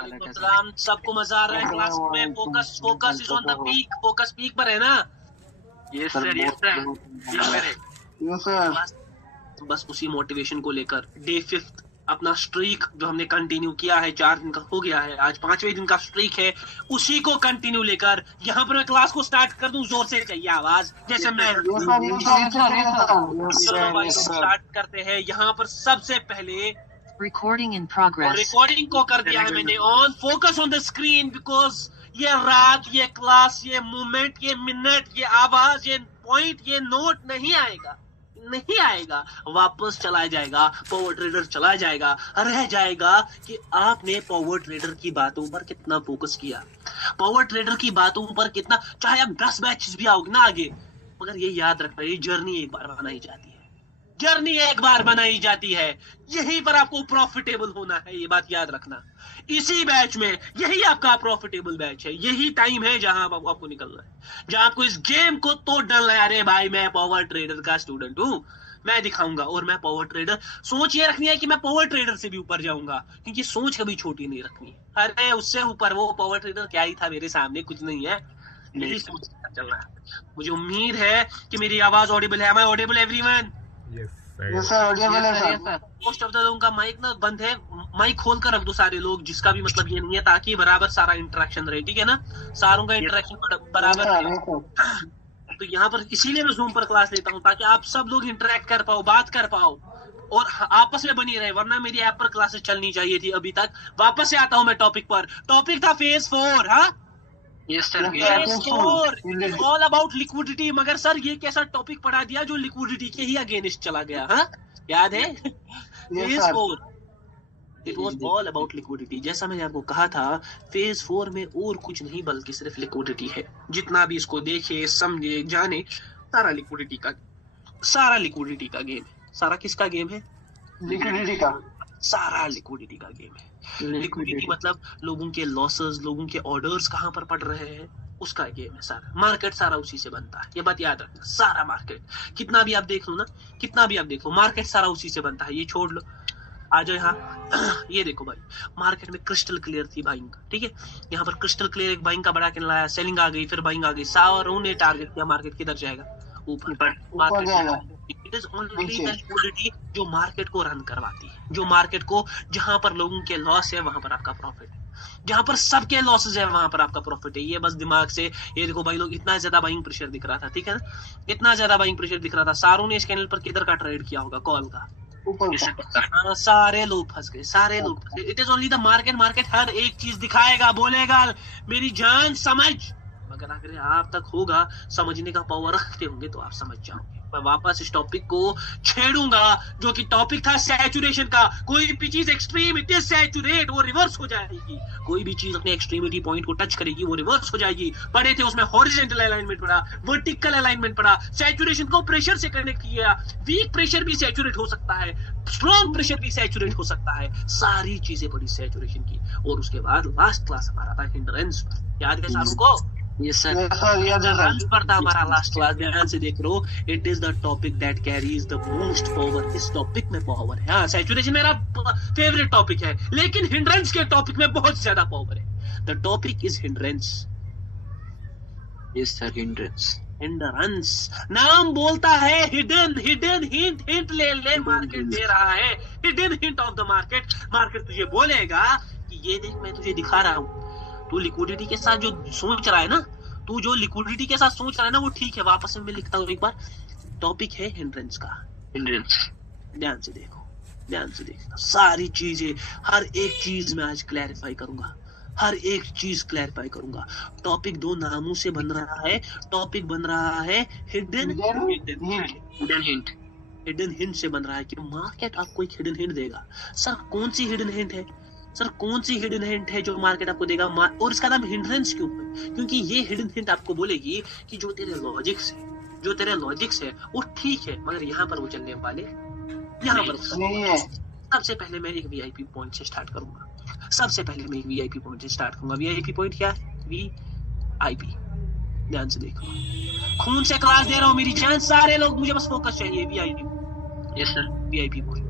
वालेकुम सलाम। सबको मजा आ रहा है क्लास में? Focus is on the peak. Focus peak पर है ना? Yes sir. बस उसी मोटिवेशन को लेकर डे 5 अपना स्ट्रीक जो हमने कंटिन्यू किया है, 4 दिन का हो गया है, आज 5वें दिन का स्ट्रीक है, उसी को कंटिन्यू लेकर यहाँ पर मैं क्लास को स्टार्ट कर दूं। जोर से चाहिए आवाज, जैसे मैं स्टार्ट करते हैं। यहाँ पर सबसे पहले Recording in progress. रिकॉर्डिंग को कर दिया है मैंने on. Focus on the screen, because ये रात, ये क्लास, ये मोमेंट, ये मिनट, ये आवाज, ये पॉइंट, ये नोट नहीं आएगा, नहीं आएगा, वापस चला जाएगा। पावर ट्रेडर चला जाएगा, रह जाएगा कि आपने पावर ट्रेडर की बातों पर कितना फोकस किया, पावर ट्रेडर की बातों पर कितना, चाहे आप 10 बैचेस भी आओगे ना आगे, मगर ये याद रखना, ये जर्नी एक बार बनाई जाती है, जर्नी एक बार बनाई जाती है, यहीं पर आपको प्रॉफिटेबल होना है, ये बात याद रखना। इसी बैच में यही आपका प्रॉफिटेबल बैच है, यही टाइम है जहां आपको निकलना है, जहां आपको इस गेम को तोड़ डालना है। अरे भाई मैं पावर ट्रेडर का स्टूडेंट हूं, मैं दिखाऊंगा, और मैं पावर ट्रेडर, सोच ये रखनी है कि मैं पावर ट्रेडर से भी ऊपर जाऊंगा, क्योंकि सोच कभी छोटी नहीं रखनी है। अरे उससे ऊपर वो पावर ट्रेडर क्या ही था, मेरे सामने कुछ नहीं है, यही सोच चलना है। मुझे उम्मीद है कि मेरी आवाज ऑडिबल है। मैं Audible everyone? Most of the लोगों का माइक ना बंद है, माइक खोल कर रख दो सारे लोग, जिसका भी मतलब ये नहीं है, ताकि बराबर सारा इंटरेक्शन रहे, ठीक है ना, सारों का इंटरेक्शन बराबर रहे। तो यहाँ पर इसीलिए मैं जूम पर क्लास लेता हूँ, ताकि आप सब लोग इंटरेक्ट कर पाओ, बात कर पाओ और आपस में बनी रहे, वरना मेरी ऐप पर क्लासेस चलनी चाहिए थी अभी तक। वापस से आता हूँ मैं टॉपिक पर। टॉपिक था फेज 4। हाँ ऑल अबाउट लिक्विडिटी। मगर सर ये कैसा टॉपिक पढ़ा दिया जो लिक्विडिटी के ही अगेंस्ट चला गया? हाँ याद है? Phase 4 it was all about liquidity. जैसा मैंने आपको कहा था, फेज 4 में और कुछ नहीं बल्कि सिर्फ लिक्विडिटी है। जितना भी इसको देखे, समझे, जाने, सारा लिक्विडिटी का गेम है। सारा किसका गेम है? लिक्विडिटी का। सारा लिक्विडिटी का गेम है। लिक्विडिटी मतलब लोगों के लॉसेस, लोगों के ऑर्डर्स कहाँ पर पड़ रहे हैं, उसका गेम है सारा। मार्केट सारा उसी से बनता है, ये बात याद रखना। सारा मार्केट कितना भी आप देख लो ना, कितना भी आप देख लो, मार्केट सारा उसी से बनता है। ये छोड़ लो, आ जाओ यहाँ। ये देखो भाई, मार्केट में क्रिस्टल क्लियर थी बाइंग का, ठीक है, यहाँ पर क्रिस्टल क्लियर एक बाइंग का बड़ा कैंडल आया, सेलिंग आ गई, फिर बाइंग आ गई। सारों ने टारगेट किया मार्केट किधर जाएगा, ऊपर। It is only the liquidity जो मार्केट को रन करवाती है, जो मार्केट को, जहां पर लोगों के लॉस है वहां पर आपका प्रॉफिट है, जहां पर सबके लॉसेस है वहां पर आपका प्रॉफिट है। ये बस दिमाग से, ये देखो भाई लोग, इतना ज्यादा बाइंग प्रेशर दिख रहा था, ठीक है ना, इतना ज्यादा बाइंग प्रेशर दिख रहा था। सारों ने इस कैंडल पर किधर का ट्रेड किया होगा, कॉल का। सारे लोग फंस गए, सारे लोग फंस गए। It is only the market. Market हर एक चीज दिखाएगा, बोलेगा मेरी जान समझ, मगर अगर आप तक होगा, समझने का पावर रखते होंगे तो आप समझ जाओगे। मैं वापस इस टॉपिक को छेड़ूंगा, जो कि टॉपिक था सैचुरेशन का। कोई भी चीज एक्सट्रीम, इट इज सैचुरेट, वो रिवर्स हो जाएगी। कोई भी चीज अपने एक्सट्रीमिटी पॉइंट को टच करेगी, वो रिवर्स हो जाएगी। पढ़े थे उसमें हॉरिजॉन्टल अलाइनमेंट पढ़ा, वर्टिकल अलाइनमेंट पढ़ा, सैचुरेशन को प्रेशर से कनेक्ट किया। वीक प्रेशर भी सैचुरेट हो सकता है, स्ट्रॉन्ग प्रेशर भी सैचुरेट हो सकता है, सारी चीजें पढ़ी सैचुरेशन की। और उसके बाद लास्ट क्लास हमारा था हिंड्रेंस। याद है सारों को? Yes sir. पर था हमारा लास्ट क्लास, ध्यान से देख लो। It is the topic that carries the most power. इस टॉपिक में पावर है। हाँ, सैचुरेशन मेरा फेवरेट टॉपिक है, लेकिन हिंड्रेंस के टॉपिक में बहुत ज्यादा पावर है। The topic is hindrance. Yes sir, hindrance नाम बोलता है हिडन हिंट ले मार्केट दे रहा है, hidden hint of the market. Market तुझे बोलेगा कि ये देख, मैं तुझे दिखा रहा हूँ, तू लिक्विडिटी के साथ जो सोच रहा है ना, तू जो लिक्विडिटी के साथ सोच रहा है ना, वो ठीक है। वापस में मैं लिखता हूँ एक बार, टॉपिक है हिंड्रेंस का। ध्यान से देखो, ध्यान से देखना, सारी चीजें, हर एक चीज मैं आज क्लैरिफाई करूंगा, हर एक चीज क्लैरिफाई करूंगा। टॉपिक 2 नामों से बन रहा है। टॉपिक बन रहा है हिडन हिंट से बन रहा है, कि मार्केट आपको एक हिडन हिंट देगा। सर कौन सी हिडन हिंट है? सर कौन सी हिडन हिंट है जो मार्केट आपको देगा? और इसका नाम हिंड्रेंस क्यों है? क्योंकि ये हिडन हिंट आपको बोलेगी कि जो तेरे लॉजिक्स है वो ठीक है, मगर यहाँ पर वो चलने वाले यहाँ पर नहीं है। सबसे पहले मैं एक वीआईपी पॉइंट से स्टार्ट करूंगा। वीआईपी पॉइंट क्या है? वीआईपी। ध्यान से देखो, खून से क्लास दे रहा हूँ मेरी जान, सारे लोग मुझे बस फोकस चाहिए। VIP. Yes sir. VIP point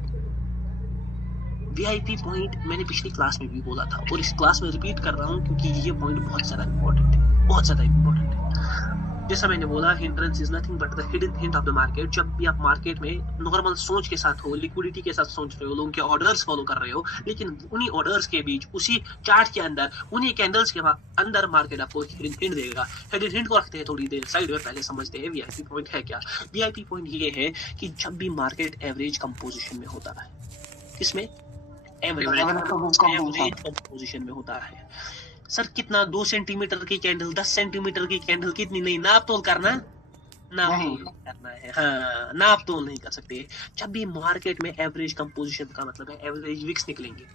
VIP point मैंने पिछली क्लास में भी बोला था और इस क्लास में रिपीट कर रहा हूँ क्योंकि ये पॉइंट बहुत ज्यादा इंपॉर्टेंट है, बहुत ज्यादा इंपॉर्टेंट है। जैसा मैंने बोला, hindrance is nothing but the hidden hint of the market. जब भी आप मार्केट में नॉर्मल सोच के साथ हो, लिक्विडिटी के साथ सोच रहे हो, लोगों के ऑर्डर्स फॉलो कर रहे हो, लेकिन उन्हीं ऑर्डर्स के बीच, उसी चार्ट के अंदर, उन्हीं कैंडल्स के अंदर मार्केट आपको हिडन हिंट देगा। हिडन हिंट को रखते हैं थोड़ी देर साइड में, पहले समझते हैं वीआईपी पॉइंट है क्या। वीआईपी पॉइंट ये है कि जब भी मार्केट एवरेज कंपोजिशन में होता है, किसमें? एवरेज कंपोजिशन में होता है। सर कितना? 2 सेंटीमीटर की कैंडल, 10 सेंटीमीटर की कैंडल, कितनी? नहीं, नाप तोल करना, नाप तोल करना है। हाँ, नाप तोल नहीं कर सकते। जब भी मार्केट में एवरेज कंपोजिशन का मतलब है एवरेज विक्स निकलेंगे,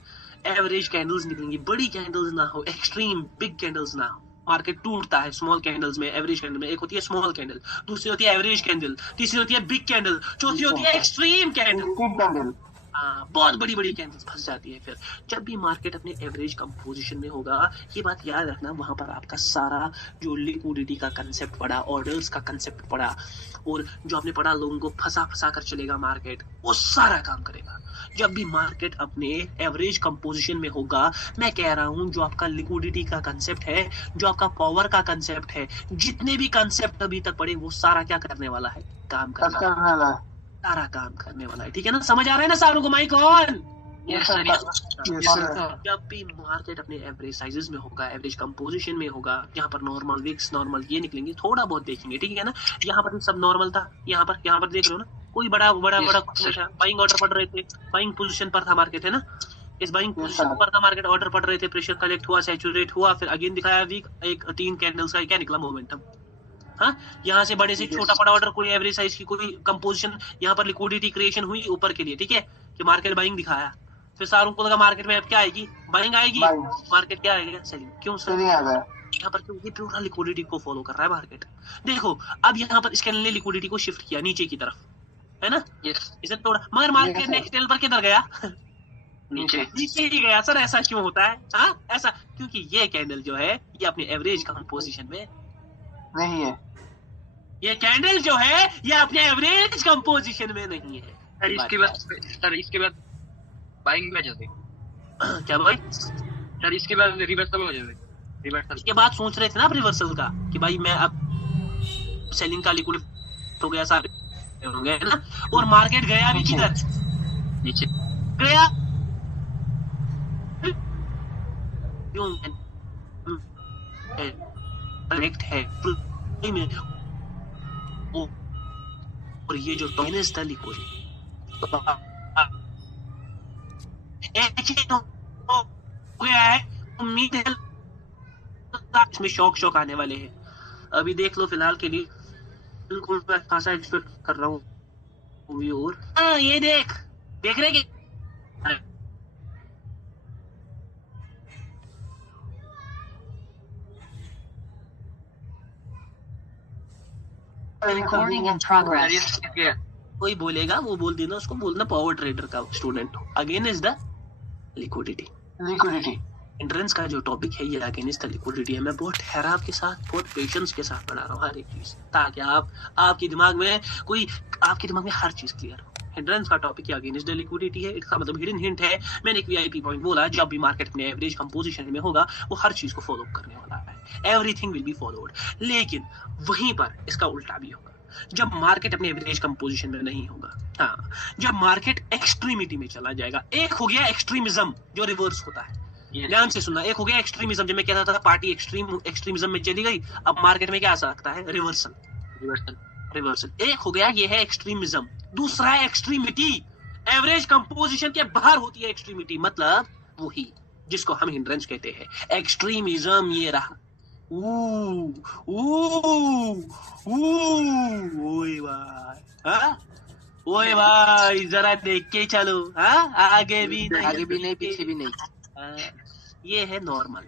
एवरेज कैंडल्स निकलेंगी, बड़ी कैंडल्स ना हो, एक्सट्रीम बिग कैंडल्स ना हो। मार्केट टूटता है स्मॉल कैंडल्स में, एवरेज कैंडल में। एक होती है स्मॉल कैंडल, दूसरी होती है एवरेज कैंडल, तीसरी होती है बिग कैंडल, चौथी होती है एक्सट्रीम कैंडल। बहुत बड़ी बड़ी कैंडल्स फंस जाती है। फिर जब भी मार्केट अपने एवरेज कंपोजिशन में होगा, ये बात याद रखना, वहां पर आपका सारा जो लिक्विडिटी का कंसेप्ट पढ़ा, ऑर्डर्स का कंसेप्ट पढ़ा, और जो आपने पढ़ा लोगों को फंसा कर चलेगा मार्केट, वो सारा काम करेगा। जब भी मार्केट अपने एवरेज कंपोजिशन में होगा, मैं कह रहा हूं, जो आपका लिक्विडिटी का कंसेप्ट है, जो आपका पावर का कंसेप्ट है, जितने भी कंसेप्ट अभी तक पढ़े, वो सारा क्या करने वाला है? काम करने वाला है, सारा काम करने वाला है। ठीक है ना? समझ आ रहा है ना सारों को? Mike on. जब भी मार्केट अपने एवरेज साइजेस में होगा, एवरेज कंपोजिशन में होगा, यहाँ पर नॉर्मल विक्स, नॉर्मल ये निकलेंगे, थोड़ा बहुत देखेंगे, ठीक है ना? यहाँ पर सब नॉर्मल था, यहाँ पर देख रहे हो ना, कोई बड़ा बाइंग ऑर्डर पड़ रहे थे, बाइंग पोजीशन पर था मार्केट, है ना? इस बाइंग पोजीशन पर था मार्केट, ऑर्डर पड़ रहे थे, प्रेशर कलेक्ट हुआ, सैचुरेट हुआ, फिर अगेन दिखाया वीक, एक 3 कैंडल्स का क्या निकला? मोमेंटम। हाँ, यहाँ से बड़े से छोटा बड़ा ऑर्डर, कोई एवरेज साइज की कोई कंपोजिशन, यहाँ पर लिक्विडिटी क्रिएशन हुई ऊपर के लिए, ठीक है, कि मार्केट बाइंग दिखाया। फिर सारों को लगा मार्केट में अब क्या आएगी? बाइंग आएगी। मार्केट क्या आएगा? सेलिंग। क्यों सर? यहाँ पर क्योंकि पूरा लिक्विडिटी को फॉलो कर रहा है मार्केट। देखो अब यहाँ पर इसके ने लिक्विडिटी को शिफ्ट किया नीचे की तरफ, है ना? इसे तोड़ा, मगर मार्केट नेक्स्ट लेवल पर किधर गया? नीचे ही गया। सर ऐसा क्यों होता है? हाँ, ऐसा क्योंकि ये कैंडल जो है ये अपने एवरेज कंपोजिशन में नहीं है। ये कैंडल जो है ये अपने एवरेज कंपोजिशन में नहीं है। सर इसके बाद बाइंग भी आ जाती क्या भाई? सर इसके बाद रिवर्सल हो जाती। रिवर्सल के बाद सोच रहे थे ना आप रिवर्सल का, कि भाई मैं अब सेलिंग का लिक्विड हो गया, सारे हो गए ना, और मार्केट गया भी किधर? नीचे गया। क्यों? करेक्ट है में, और ये जो टॉइनेस था लिक्विड गया है, उम्मीद है इसमें शौक आने वाले हैं। अभी देख लो, फिलहाल के लिए बिल्कुल मैं खासा एक्सपेक्ट कर रहा हूँ। और हाँ, ये देख रहे कि Recording in progress. कोई बोलेगा, वो बोल देना, उसको बोलना पावर ट्रेडर का स्टूडेंट हो। Against the liquidity. एंट्रेंस का जो टॉपिक है ये अगेंस्ट द लिक्विडिटी है। मैं बहुत ठहराव के साथ, बहुत पेशेंस के साथ पढ़ा रहा हूँ हर एक चीज, ताकि आपके दिमाग में हर चीज क्लियर हो। हिंड्रेंस का टॉपिक अगेंस्ट द लिक्विडिटी है, इसका मतलब हिडन हिंट है। मैंने एक वीआईपी पॉइंट बोला, जब भी मार्केट में एवरेज कंपोजिशन में होगा, वो हर चीज को फॉलो करने वाला है। Everything will be followed. लेकिन वहीं पर इसका उल्टा भी होगा, जब मार्केट अपने एवरेज कंपोजिशन में नहीं होगा। हाँ, जब मार्केट एक्सट्रीमिटी में चला जाएगा। एक हो गया एक्सट्रीमिज्म जो रिवर्स होता है, ध्यान से सुनना। एक हो गया एक्सट्रीमिज्म, जब मैं कहता था पार्टी एक्सट्रीमिज्म में चली गई, अब मार्केट में क्या आ सकता है? रिवर्सल। एक हो गया ये है एक्सट्रीमिज्म, दूसरा है एक्सट्रीमिटी। एवरेज कंपोजिशन के बाहर होती है एक्सट्रीमिटी, मतलब वही जिसको हम हिंड्रेंस कहते हैं। एक्सट्रीमिज्म ये रहा। ओए भाई जरा देख के चलो। हाँ, आगे भी नहीं पीछे भी नहीं। ये है नॉर्मल।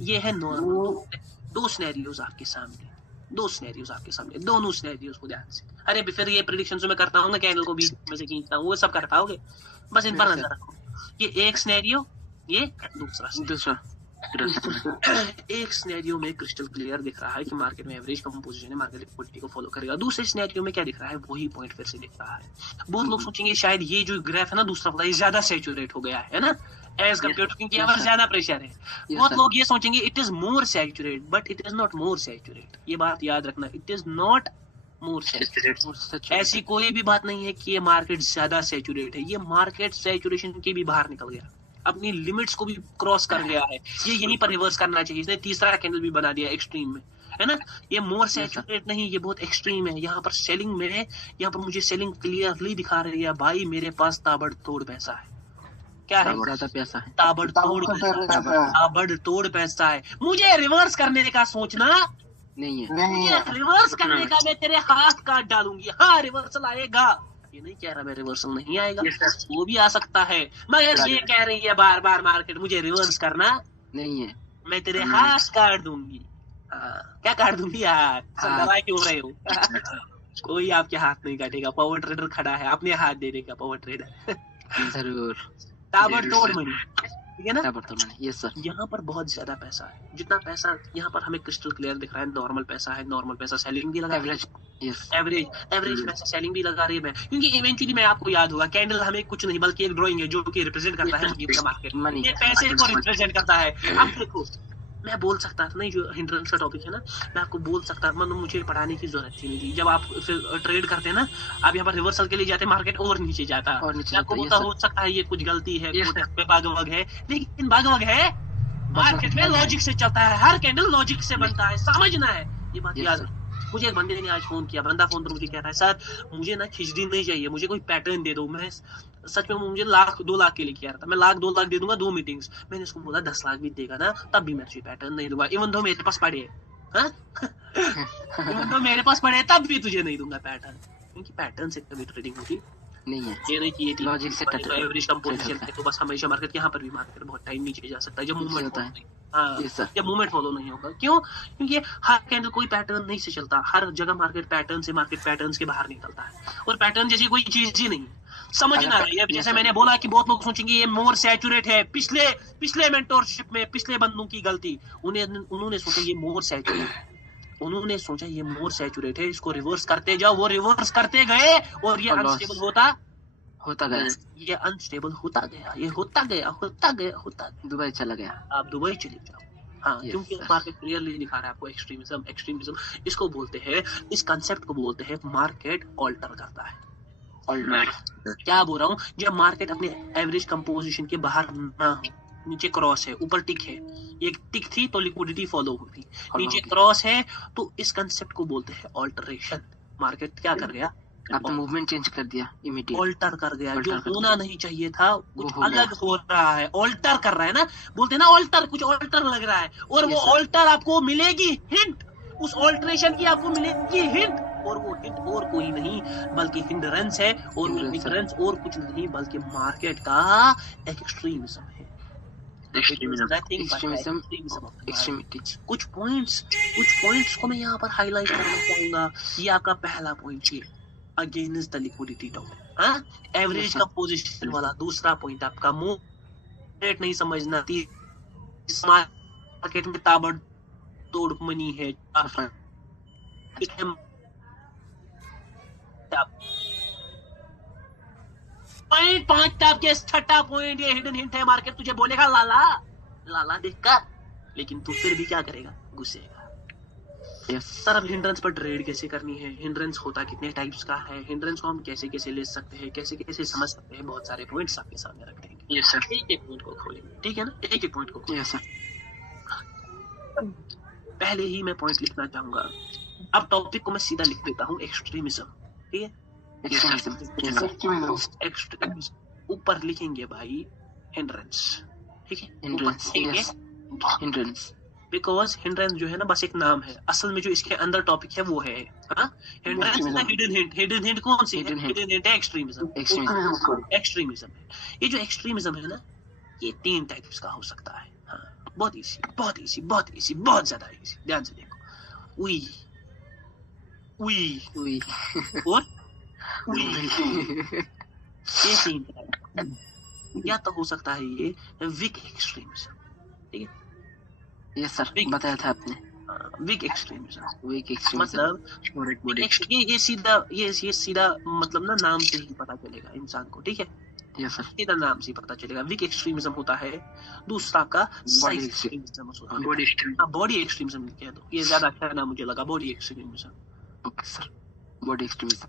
ये है नॉर्मल। दो सिनेरियोज आपके सामने, दोनों सिनेरियोज को ध्यान से। अरे फिर ये प्रेडिक्शन जो मैं करता हूँ ना, कैंडल को बीच में से खींचता हूँ, वो सब कर पाओगे? बस इन पर नजर रखो। ये एक सिनेरियो, ये दूसरा। एक सिनेरियो में क्रिस्टल क्लियर दिख रहा है कि मार्केट में एवरेज कंपोजिशन है, मार्केट लिक्विडिटी को फॉलो करेगा। दूसरे सिनेरियो में क्या दिख रहा है, वही पॉइंट फिर से दिख रहा है। बहुत लोग सोचेंगे शायद ये जो ग्राफ है ना दूसरा वाला, ये ज्यादा सैचुरेट हो गया है ना एज कम्पेयर टू, क्योंकि यहाँ पर ज्यादा प्रेशर है। बहुत लोग ये सोचेंगे it is more saturate, but it is not more saturate. ये बात याद रखना, it is not more saturate. ऐसी कोई भी बात नहीं है कि ये मार्केट ज्यादा सैचुरेट है। ये मार्केट सैचुरेशन के भी बाहर निकल गया, अपनी लिमिट्स को भी क्रॉस कर गया है। ये यहीं पर रिवर्स करना चाहिए। इसने तीसरा कैंडल भी बना दिया एक्सट्रीम में, है ना। ये मोर सैचुरेट नहीं, ये बहुत एक्सट्रीम है। यहाँ पर सेलिंग में, यहाँ पर मुझे सेलिंग क्लियरली दिखा रही है भाई, मेरे पास ताबड़तोड़ पैसा है। क्या है? ज्यादा पैसा है, ताबड़तोड़ पैसा है। मुझे रिवर्स करने का सोचना नहीं है, मुझे रिवर्स करने का, मैं तेरे हाथ काट डालूंगी। हाँ रिवर्सल आएगा, ये नहीं कह रहा मैं रिवर्सल नहीं आएगा, वो भी आ सकता है, मगर ये कह रही है बार बार मार्केट मुझे रिवर्स करना नहीं है, मैं तेरे हाथ काट दूंगी। क्या काट दूंगी यार, दवाई क्यों रहे हो? कोई आपके हाथ नहीं काटेगा, पावर ट्रेडर खड़ा है, अपने हाथ दे देगा पावर ट्रेडर। जरूर ताबड़तोड़ मनी, ठीक है ना। Yes sir. यहाँ पर बहुत ज्यादा पैसा है। जितना पैसा यहाँ पर हमें क्रिस्टल क्लियर दिख रहा है, नॉर्मल पैसा है, नॉर्मल पैसा सेलिंग भी लगा एवरेज, यस एवरेज पैसा सेलिंग भी लगा रही है मैं, क्योंकि इवेंचुअली मैं आपको याद होगा कैंडल हमें कुछ नहीं बल्कि एक ड्राइंग है जो कि रिप्रेजेंट करता है मार्केट, ये पैसे को रिप्रेजेंट करता है। अब देखो मैं बोल सकता था नहीं, जो हिंड्रेंस का टॉपिक है ना, मैं आपको बोल सकता था, मतलब मुझे पढ़ाने की जरूरत ही नहीं थी। जब आप फिर ट्रेड करते हैं ना, आप यहाँ पर रिवर्सल के लिए जाते हैं, मार्केट और नीचे जाता है, आपको बोलता हो सकता है ये कुछ गलती है, बागवग है, लेकिन बागवग है मार्केट में लॉजिक से चलता है। हर कैंडल लॉजिक से बनता है, समझना है ये बात याद है। मुझे एक बंदे ने आज फोन किया, बंदा फोन पर मुझे कह रहा है सर मुझे ना खिचड़ी नहीं चाहिए, मुझे कोई पैटर्न दे दो। मैं सच में मुझे 1,00,000-2,00,000 के लिए किया था, मैं 1,00,000-2,00,000 दे दूंगा 2 मीटिंग्स। मैंने उसको बोला 10 लाख भी देगा ना तब भी मैं तुझे पैटर्न नहीं दूंगा, इवन दो मेरे पास पड़े इवन दो मेरे पास पड़े तब भी तुझे नहीं दूंगा पैटर्न, क्योंकि पैटर्न से कभी ट्रेडिंग होती नहीं है। ये नहीं कि ये लॉजिक से एवरेज कंपोजिशन है तो बस हमेशा मार्केट, यहाँ पर भी मार्केट बहुत टाइम नीचे जा सकता है जब मूवमेंट होता है। हाँ, जब मूवमेंट फॉलो नहीं होगा, क्यों? क्योंकि हर कैंडल कोई पैटर्न नहीं से चलता, हर जगह मार्केट पैटर्न से, मार्केट पैटर्न्स के बाहर निकलता है, और पैटर्न जैसी कोई चीज ही नहीं समझना है। ये जैसे मैंने बोला कि बहुत लोग सोचेंगे ये मोर सैचुरेट है, पिछले मेंटोरशिप में पिछले बंदों की गलती, उन्होंने सोचा ये मोर सैचुरेट, उन्होंने सोचा ये मोर सैचुरेट है, इसको रिवर्स करते जाओ, वो रिवर्स करते गए और ये अनस्टेबल होता गया, ये अनस्टेबल होता गया, दुबई चला गया। आप दुबई चले जाओ। हाँ, क्योंकि मार्केट क्लियरली दिखा रहा है आपको एक्सट्रीमिज्म इसको बोलते हैं, इस कंसेप्ट को बोलते हैं मार्केट ऑल्टर करता है। क्या बोल रहा हूँ, जब मार्केट अपने एवरेज कंपोजिशन के बाहर ना हो, नीचे क्रॉस है, ऊपर टिक है, एक टिक थी तो लिक्विडिटी फॉलो हुई, नीचे क्रॉस है, तो इस कंसेप्ट को बोलते हैं ऑल्टरेशन। मार्केट क्या कर गया, आपने मूवमेंट चेंज कर दिया, इमीडिएट ऑल्टर कर गया, जो होना नहीं चाहिए था कुछ अलग हो रहा है, ऑल्टर कर रहा है ना, बोलते हैं ना ऑल्टर, कुछ ऑल्टर लग रहा है, और वो ऑल्टर आपको मिलेगी हिंट, उस ऑल्टरेशन की आपको मिलेगी हिंट, और वो हिंट और कोई नहीं बल्कि हिंड्रेंस है, और वो हिंड्रेंस और कुछ नहीं बल्कि मार्केट का एक्सट्रीमिज्म है। कुछ पॉइंट्स को मैं यहाँ पर हाईलाइट करना चाहूंगा। ये आपका पहला पॉइंट है, against the liquidity down, average का पोजीशन वाला। दूसरा पॉइंट आपका मूवमेंट नहीं समझना, मार्केट में ताबड़तोड़ मनी है। पॉइंट 5 आपके छठा पॉइंट, ये हिडन हिंट है, मार्केट तुझे बोलेगा लाला देखकर, लेकिन तू फिर भी क्या करेगा, गुस्सेगा। सर अब हिंड्रेंस पर ट्रेड कैसे करनी है, हिंड्रेंस होता कितने टाइप्स का है, हिंड्रेंस को हम कैसे कैसे ले सकते हैं, कैसे कैसे समझ सकते हैं, बहुत सारे पॉइंट्स आपके सामने रख देंगे। यस सर, एक एक पॉइंट को खोलेंगे, ठीक है ना, एक एक पॉइंट को खोलेंगे। Yes sir. पहले ही मैं पॉइंट लिखना चाहूंगा, अब टॉपिक को मैं सीधा लिख देता हूँ, एक्सट्रीमिज्म, ठीक है, एक्सट्रीमिज्म। ऊपर लिखेंगे भाई हिंड्रेंस, ठीक है, हिंड्रेंस, बिकॉज हिंड्रेंस जो है ना बस एक नाम है, असल में जो इसके अंदर टॉपिक है वो है hindrance is hidden hint. Hidden hint कौन सी है? हिडन हिंट है एक्सट्रीमिज्म है। ये जो एक्सट्रीमिज्म है ना, ये 3 टाइप्स का हो सकता है। हाँ, बहुत इजी, बहुत ज्यादा इजी, ध्यान से देखो। उई और उई, ये 3 टाइप। या तो हो सकता है ये वीक एक्सट्रीमिज्म, ठीक है, यस सर, Weak- बताया था आपने। Wick extremism wick extremism. मतलब और एक बॉडी ये सीधा मतलब ना नाम से ही पता चलेगा इंसान को, ठीक है, यस सर। सीधा नाम से ही पता चलेगा। वीक एक्सट्रीमिज्म होता है, दूसरा का साइज Body एक्सट्रीमिज्म होता है। बॉडी स्ट्रीम बॉडी एक्सट्रीमिज्म कह दो, ये ज्यादा अच्छा नाम मुझे लगा, body extremism. Okay sir, body extremism.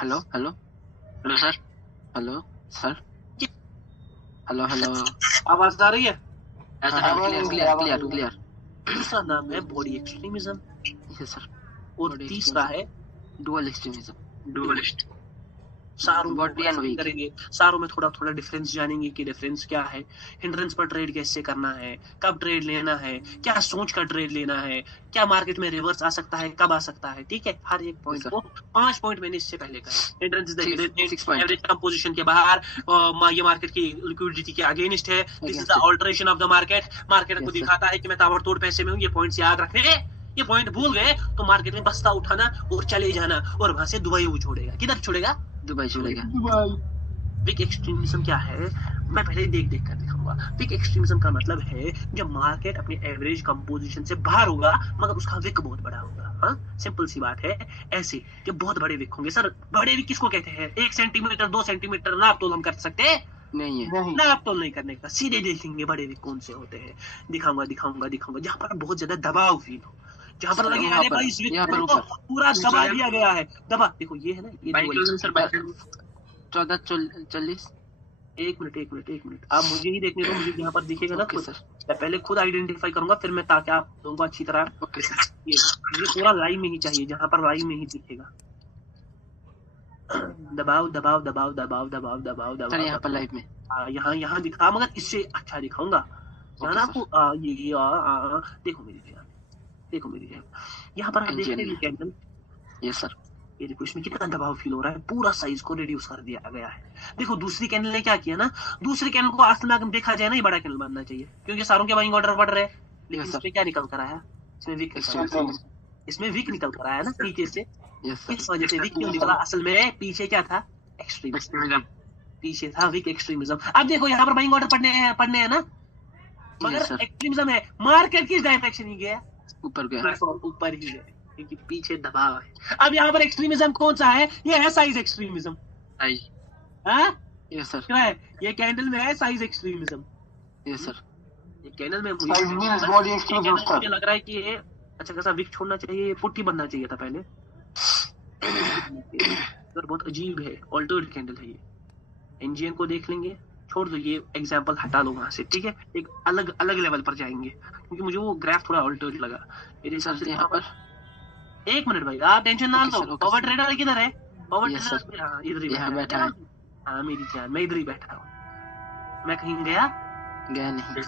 Hello hello hello sir hello sir, hello hello. आवाज आ रही है? ऐसा क्लियर क्लियर क्लियर क्लियर। दूसरा नाम है बॉडी एक्सट्रीमिज्म यस सर। और Body तीसरा है डुअल एक्सट्रीमिज्म। डुअलिस्ट सारों Body and weak। करेंगे, सारों में थोड़ा थोड़ा डिफरेंस जानेंगे कि डिफरेंस क्या है, हिंड्रेंस पर ट्रेड कैसे करना है, कब ट्रेड लेना है, क्या सोच कर ट्रेड लेना है, क्या मार्केट में रिवर्स आ सकता है, कब आ सकता है, ठीक है। हर एक पॉइंट Yes, को 5 पॉइंट मैंने इससे पहले कहा। Hindrance is the 6 point। Average come position के बाहर, ये मार्केट की लिक्विडिटी के अगेंस्ट है, this is the alteration of the market. Market को Yes, sir। दिखाता है कि मैं ताबड़तोड़ पैसे में हूँ। ये पॉइंट्स याद रखने, ये पॉइंट भूल गए तो मार्केट में बस्ता उठाना और चले जाना, और वहां से दुबई वो छोड़ेगा। किधर छोड़ेगा? दुबई चलेगा। वीक एक्सट्रीमिज्म क्या है, मैं पहले देख देख कर दिखाऊंगा। वीक एक्सट्रीमिज्म का मतलब है जब मार्केट अपने एवरेज कंपोजिशन से बाहर होगा मगर उसका विक बहुत बड़ा होगा। हाँ, सिंपल सी बात है। ऐसे कि बहुत बड़े विक होंगे। सर बड़े विक किसको कहते हैं? 1 सेंटीमीटर 2 सेंटीमीटर नाप तोल हम कर सकते हैं? नहीं है। नाप तोल नहीं करने का, सीधे देखेंगे बड़े विक कौन से होते हैं। दिखाऊंगा दिखाऊंगा दिखाऊंगा जहाँ पर बहुत ज्यादा दबाव फील हो, जहाँ पर लगे यहाँ अरे पर, भाई इस यहाँ पर विक को ऊपर। पूरा दबा दिया गया है। दबा देखो, ये है ना, ये बाइक dual- सर बाइक 1440। एक मिनट आप मुझे ही देखने दो। मुझे यहाँ पर दिखेगा ना ओके खुद, सर। मैं पहले खुद आइडेंटिफाई करूंगा, फिर मैं ताकि आप लोगों को अच्छी तरह ओके सर। ये मुझे पूरा लाइव में ही चाहिए, जहाँ पर लाइव में ही दिखेगा। दबाव दबाव दबाव दबाव दबाव दबाव सर यहाँ पर दबाव लाइव में। यहाँ यहाँ दिखा, मगर इससे अच्छा दिखाऊंगा। यहाँ ना ओके आपको देखो मेरी ध्यान, देखो मेरी ध्यान। यहाँ पर आप देख रहे हैं कैंडल, यस सर। ये देखो इसमें कितना दबाव फील हो रहा है, पूरा साइज को रिड्यूस कर दिया गया है। देखो दूसरी कैंडल ने क्या किया ना, दूसरी कैंडल को असल में अगर देखा जाए ना, ये बड़ा कैंडल मानना चाहिए क्योंकि सारों के बाइंग ऑर्डर बढ़ रहे हैं, लेकिन Yes, sir। इसमें क्या निकल कर आया? इसमें वीक इसमें वीक निकल कर आया ना नीचे से। Yes sir. इस वजह से वीक क्यों निकला? असल में पीछे क्या था? एक्सट्रीमिज्म। एक्सट्रीमिज्म पीछे था वीक एक्सट्रीमिज्म। अब देखो यहाँ पर बाइंग ऑर्डर पढ़ने हैं ना, Yes, मगर sir। एक्सट्रीमिज्म है। मार्केट किस डायरेक्शन ही गया? ऊपर गया। ऊपर ही है क्योंकि पीछे दबाव है। अब यहाँ पर एक्सट्रीमिज्म कौन सा है? ये है साइज एक्सट्रीमिज्म। साइज हाँ, यस सर। क्या है? ये कैंडल में है साइज एक्सट्रीमिज्म। Yes sir. ये कैंडल में मुझे Size means body extremism, मुझे sir। लग रहा है कि ये अच्छा खासा विक छोड़ना चाहिए, पुट्टी बनना चाहिए था पहले। सर बहुत अजीब है, ऑल्टर्ड कैंडल है ये। एनजीएन को देख लेंगे, छोड़ दो, ये एग्जांपल हटा लो वहां से, ठीक है। एक अलग अलग लेवल पर जाएंगे क्योंकि मुझे वो ग्राफ थोड़ा ऑल्टर्ड लगा मेरे हिसाब से। यहाँ पर एक मिनट भाई, आप टेंशन ना Okay, लो। sir, okay, power sir। Trader किधर है? पावर Yes, ट्रेडर हाँ इधर ही यहाँ बैठा है। हाँ मेरी जान, मैं इधर ही बैठा हूँ। मैं कहीं गया गया नहीं।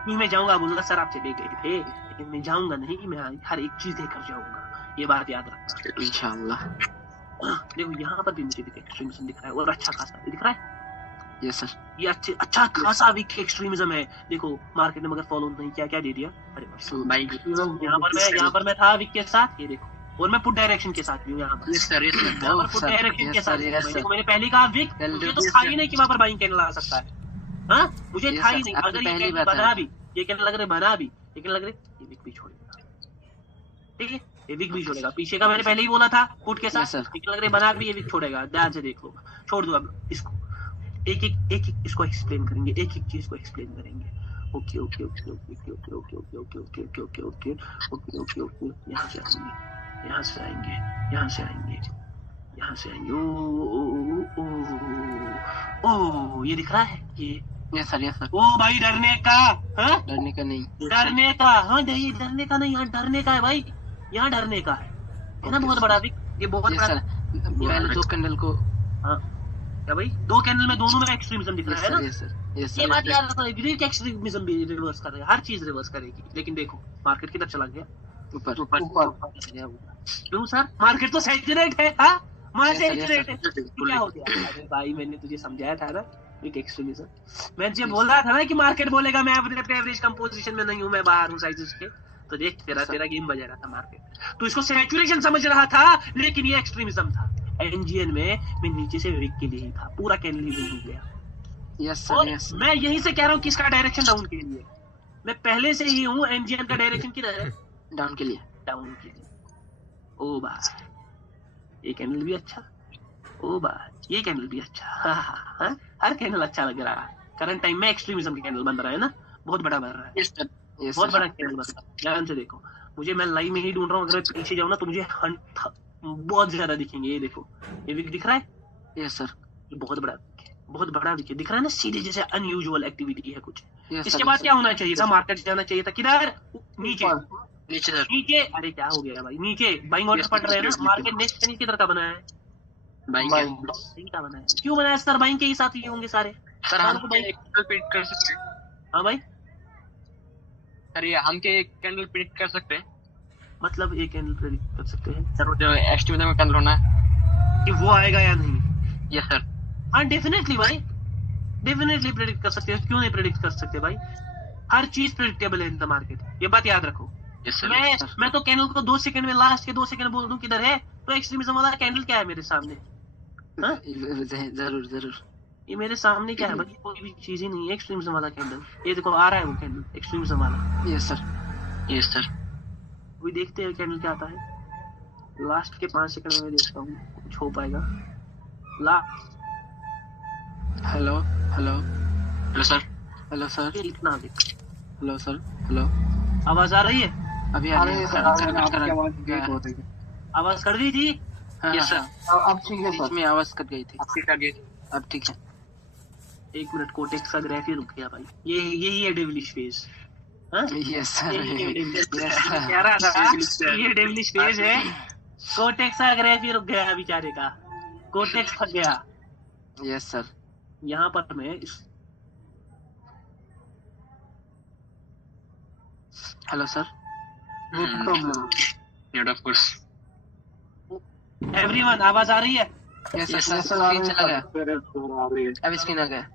नहीं, मैं जाऊंगा बोलूंगा सर आप चले गए थे, लेकिन मैं जाऊंगा नहीं, मैं हर एक चीज देकर जाऊंगा, ये बात याद रखना। इंशाल्लाह। देखो यहाँ पर भी मुझे एक्सट्रीमिज्म दिख रहा है और अच्छा खासा दिख रहा है। Yes sir. ये अच्छा खासा वीक एक्सट्रीमिज्म है। देखो मार्केट ने मगर फॉलो नहीं किया, क्या दे दिया? अरे बस बाइक यहाँ पर मैं था वीक के साथ, ये देखो, और मैं पुट डायरेक्शन के साथ भी हूँ यहाँ पर। यस सर यहाँ पर पुट sir, डायरेक्शन के yes, साथ sir, yes, देखो, sir। मैंने पहले कहा वीक, Tell मुझे you तो this, था ही sir। नहीं कि वहाँ पर बाइंग कैंडल आ सकता है। हाँ मुझे Yes, था ही sir, नहीं। आपने अगर ये पहली कैंडल बात बना है। भी, ये कैंडल लग रहे बना भी, लेकिन लग रहे ये वीक भी छोड़ेगा, ठीक है। ये वीक भी छोड़ेगा, पीछे का मैंने पहले ही बोला था पुट के Yes, साथ, sir। लेकिन लग रहे बना भी ये वीक छोड़ेगा। ध्यान से देख लो, छोड़ दो अब इसको। एक एक इसको एक्सप्लेन करेंगे, एक एक चीज को एक्सप्लेन करेंगे। Okay okay okay okay okay okay okay okay okay okay okay okay okay okay okay यहाँ से आएंगे, यहाँ से आएंगे, यहाँ से आएंगे, यहाँ से आएंगे। ओ ये दिख रहा है ये। Yes sir. Yes sir. ओ भाई डरने का, हाँ डरने का नहीं। डरने का, हाँ ये डरने का नहीं, यहाँ डरने का है भाई, यहाँ डरने का है ना। बहुत बड़ा विक, ये बहुत यस बड़ा। सर। पहले 2 कैंडल को। हाँ क्या भाई, 2 कैंडल में दोनों में एक्सट्रीमिज्म दिख यस रहा है सर। ना। Yes sir. यस ये सर। बात याद रखना, ग्रीक एक्सट्रीमिज्म भी रिवर्स कर रही है, हर चीज रिवर्स करेगी। लेकिन देखो मार्केट किधर चला गया? ऊपर। क्यों सर? मार्केट तो सैचुरेट है। हाँ मार्केट Yes, sir, सैचुरेट है, क्या हो गया? अरे भाई मैंने तुझे समझाया था ना वीक एक्सट्रीमिज्म। मैं तुझे बोल रहा था ना कि मार्केट बोलेगा मैं एवरेज कंपोजिशन में नहीं हूँ, मैं बाहर हूँ साइजेस के। तो देख तेरा गेम बजा रहा था मार्केट, तो इसको सैचुरेशन समझ रहा था, लेकिन ये एक्सट्रीमिज्म था। एनजीएन में मैं नीचे से वीक के लिए ही था, पूरा कैंडल ही हो गया। यस सर और यस मैं यहीं से कह रहा हूँ किसका डायरेक्शन डाउन के लिए। मैं पहले से ही हूँ एमजीएन का डायरेक्शन किधर है, डाउन के लिए। डाउन के लिए। ओ भाई ये कैंडल भी अच्छा, ओ भाई ये कैंडल भी अच्छा। हाँ, हर कैंडल अच्छा लग रहा है। करंट टाइम में एक्सट्रीमिज्म का कैंडल बन रहा है ना, बहुत बड़ा बन रहा है, यस सर। यस बहुत सर बड़ा कैंडल बन रहा है। ध्यान से देखो, मुझे मैं लाइव में ही ढूंढ रहा हूँ, अगर मैं पीछे जाऊँ ना तो मुझे बहुत ज्यादा दिखेंगे। ये देखो ये विक दिख रहा है, यस सर ये बहुत बड़ा विक है, बहुत बड़ा विक है, दिख रहा है ना, सीधे जैसे अनयूजुअल एक्टिविटी है कुछ। यस इसके सर बाद क्या होना चाहिए था, मार्केट जाना चाहिए था किधर, नीचे नीचे सर। नीचे। अरे क्या हो गया भाई, नीचे बाइंग ऑर्डर पड़ रहे हैं ना। मार्केट नेक्स्ट कैंडल किधर का बना है, बाइंग क्या सही का बना है। क्यों बनाया सर, बाइंग के ही साथ ही होंगे सारे। सर? हम तो भाई एक कैंडल प्रिडिक्ट कर सकते हैं हाँ भाई, सर, ये हम के एक कैंडल प्रिडिक्ट कर सकते हैं मतलब एक कैंडल प्रेडिक्ट कर सकते हैं सर, जो एस्टिमेट में कैंडल होना है। कि वो आएगा या नहीं। Yes sir. हाँ डेफिनेटली भाई, डेफिनेटली प्रेडिक्ट कर सकते हैं, क्यों नहीं प्रेडिक्ट कर सकते भाई। हर चीज प्रेडिक्टेबल है इन द मार्केट, ये बात याद रखो। Yes sir. मैं तो कैंडल को 2 सेकंड में, लास्ट के 2 सेकंड बोल दूं किधर है, तो एक्सट्रीमिज्म वाला कैंडल क्या है मेरे सामने। हाँ? जरूर जरूर ये मेरे सामने क्या है भाई, कोई भी चीज ही नहीं है एक्सट्रीमिज्म वाला कैंडल। ये देखो आ रहा है वो कैंडल एक्सट्रीमिज्म वाला। Yes sir yes sir. वही देखते हैं कैंडल क्या आता है। लास्ट के 5 सेकंड में मैं देखता हूँ कुछ हो पाएगा। Hello hello hello sir. Hello sir इतना देख, हेलो सर हेलो आवाज आ रही है, अभी आ रही है सर। आवाज कर दी थी। Yes sir. अब ठीक है सर, में आवाज कट गई थी, आपकी टारगेट। अब ठीक है। 1 मिनट, कोटेक्स का ग्राफ ही रुक गया भाई। यही है डेविलिश फेज। हाँ? यस सर यही है devilish phase। यस मैं कह रहा था ये डेविलिश फेज है। कोटेक्स का ग्राफ ही रुक गया बेचारे का, कोटेक्स थक गया। Yes sir. यहाँ पर मैं hello sir net of course. Everyone आवाज आ रही है, यस सर स्क्रीन चला गया, अब स्क्रीन आ गया।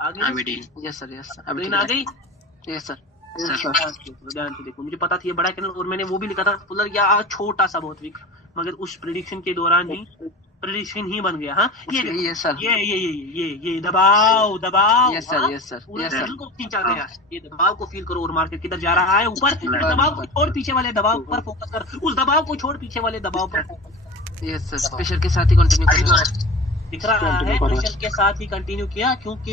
आ अभी गई ठीक। यस सर यस सर अब स्क्रीन आ गई। यस सर ध्यान से देखो, मुझे पता था ये बड़ा कैंडल, और मैंने वो भी लिखा था फुलर या छोटा सा बहुत वीक, मगर उस प्रेडिक्शन के दौरान ही प्रेडिक्शन ही बन गया। हाँ ये देखो, यस सर ये दबाव दबाव। यस सर यस सर पूरे यस सर कैंडल को खींचा गया। ये दबाव को फील करो, और मार्केट किधर जा रहा है, ऊपर। दबाव को छोड़ पीछे वाले दबाव पर फोकस कर, उस दबाव को छोड़ पीछे वाले दबाव पर फोकस यस सर। प्रेशर के साथ ही कंटिन्यू करूंगा। कर। दिख रहा है प्रेशर के साथ ही कंटिन्यू किया, क्योंकि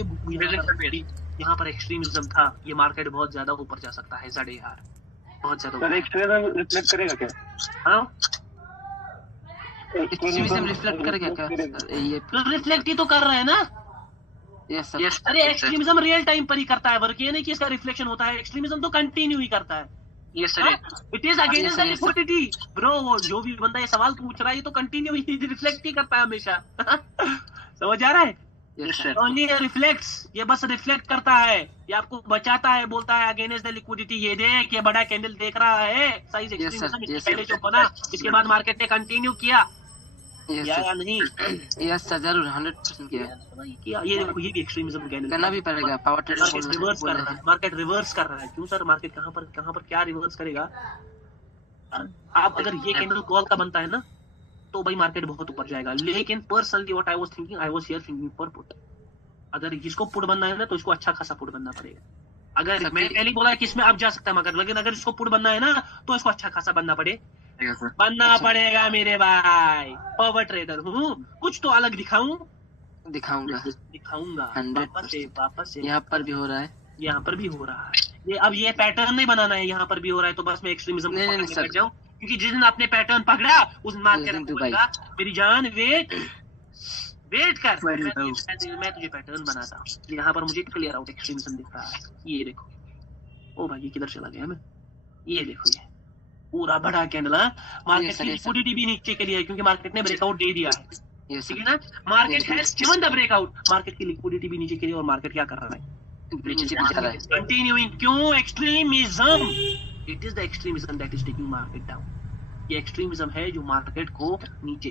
यहाँ पर एक्सट्रीमिज्म था। ये मार्केट बहुत ज्यादा ऊपर जा सकता है ज़ड यार, बहुत ज्यादा। सर एक्सट्रीमिज्म रिफ्लेक्ट करेगा क्या? हाँ एक्सट्रीमिज्म रिफ्लेक्ट करेगा क्या ये? तो रिफ्लेक्ट ही तो कर रहे हैं ना। यस सर यस अरे एक्सट्रीमिज्म रियल टाइम पर ही करता है वर्क, ये नहीं कि इसका रिफ्लेक्शन होता है। एक्सट्रीमिज्म तो कंटिन्यू ही करता है। Yes sir. It is against the liquidity bro. वो जो भी बंदा ये सवाल पूछ रहा है, ये तो कंटिन्यू ही रिफ्लेक्ट ही करता है हमेशा। समझ आ रहा है? यस सर ओनली रिफ्लेक्ट्स, ये बस रिफ्लेक्ट करता है, ये आपको बचाता है, बोलता है अगेंस्ट द लिक्विडिटी। ये देख, ये बड़ा कैंडल देख रहा है, साइज एक्सट्रीमिज्म इससे पहले जो बना, इसके बाद मार्केट ने कंटिन्यू किया या नहीं? यस सर जरूर 100% किया। ये देखो, ये भी एक्सट्रीमिज्म कैंडल करना भी पड़ेगा। पावर ट्रेडर मार्केट रिवर्स कर रहा है, मार्केट रिवर्स कर रहा है। क्यों सर, मार्केट कहाँ पर क्या रिवर्स करेगा? आप अगर ये कैंडल कॉल का बनता है ना, तो भाई मार्केट बहुत ऊपर जाएगा। लेकिन personally what I was thinking, I was here thinking for put. अगर इसको पुट बनना है ना, तो इसको अच्छा खासा पुट बनना पड़ेगा। अगर मैंने पहले बोला है कि इसमें अब जा सकता है मगर, लेकिन अगर इसको पुट बनना है ना, तो इसको अच्छा खासा बनना पड़ेगा मेरे भाई। पावर ट्रेडर हूँ, कुछ तो अलग दिखाऊंगा। वापस से यहाँ पर भी हो रहा है, यहाँ पर भी हो रहा है। ये अब ये पैटर्न नहीं बनाना है, यहाँ पर भी हो रहा है, तो बस मैं एक्सट्रीमिज्म को पकड़ के बैठ जाऊं। क्योंकि जिस दिन आपने पैटर्न पकड़ा, उस मार्केट बोलेगा मेरी जान वेट कर, मैं तुझे पैटर्न बनाता हूँ। यहाँ पर मुझे क्लियर आउट एक्सट्रीमिज्म दिख रहा है। ये देखो, ओ भाई ये किधर चला गया मैं? ये देखो, ये पूरा बड़ा कैंडल है। मार्केट की लिक्विडिटी भी नीचे के लिए है, क्योंकि मार्केट ने ब्रेकआउट दे दिया है, ठीक है ना? Market has given the breakout, market की लिक्विडिटी भी नीचे के लिए, और मार्केट क्या कर रहा है? कंटिन्यूइंग। क्यों? Extremism. It is the extremism that is taking market down. ये एक्सट्रीमिज्म है जो मार्केट को नीचे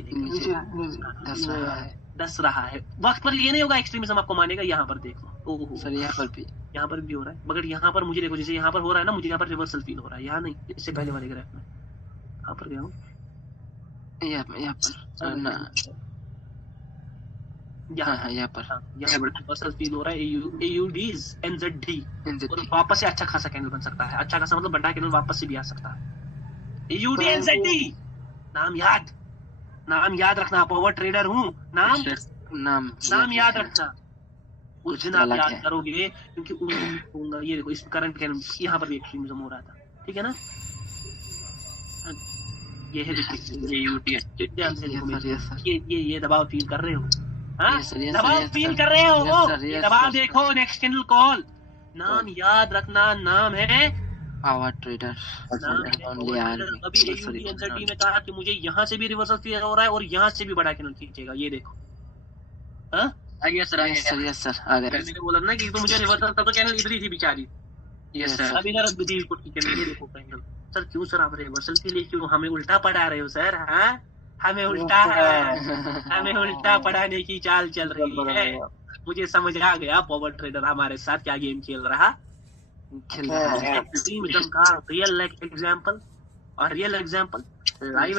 दस रहा है। वक्त पर ये नहीं होगा एक्सट्रीमिज्म आपको मानेगा। यहाँ पर देखो, ओहो सर यहाँ पर भी हो रहा है, मगर यहाँ पर मुझे देखो, जैसे यहाँ पर हो रहा है ना, मुझे यहाँ पर रिवर्सल फील हो रहा है। यहाँ नहीं, इससे पहले वाले ग्राफ में यहाँ पर गया हूँ, यहाँ पर ना हाँ यहाँ पर यहाँ यूनिवर्सल फील हो रहा है AUDs NZD और वापस से अच्छा खासा कैंडल बन सकता है। अच्छा खासा मतलब बड़ा कैंडल वापस से भी आ सकता है। AUD NZD नाम याद रखना। पावर ट्रेडर हूँ, नाम याद रखना। उस दिन आप याद करोगे क्योंकि उस दिन ये देखो इस करंट कैंडल यहाँ पर भी एक्सट्रीमिज्म हो रहा था, ठीक है ना। ये है ध्यान से देखो, ये दबाव फील कर रहे हो, दबाव फील कर रहे हो, ये दबाव देखो। नेक्स्ट कैंडल कॉल, नाम याद रखना, नाम है पावर ट्रेडर। अभी AUD NZD में कहा कि मुझे यहाँ से भी रिवर्सल फील हो रहा है और यहाँ से भी बड़ा कैंडल खींचेगा। ये देखो सर आ गया। मैंने बोला ना कि तो मुझे रिवर्सल था तो कैंडल इधर ही थी बेचारी। Yes sir. अभी इधर भी को कैंडल ये देखो कैंडल। सर क्यों सर आप रिवर्सल के लिए क्यों हमें उल्टा पढ़ा रहे हो सर? हाँ हमें उल्टा पढ़ाने की चाल चल रही है। मुझे समझ आ गया पावर ट्रेडर हमारे साथ क्या गेम खेल रहा है। एक्सट्रीमिज्म का रियल एग्जांपल और real example, live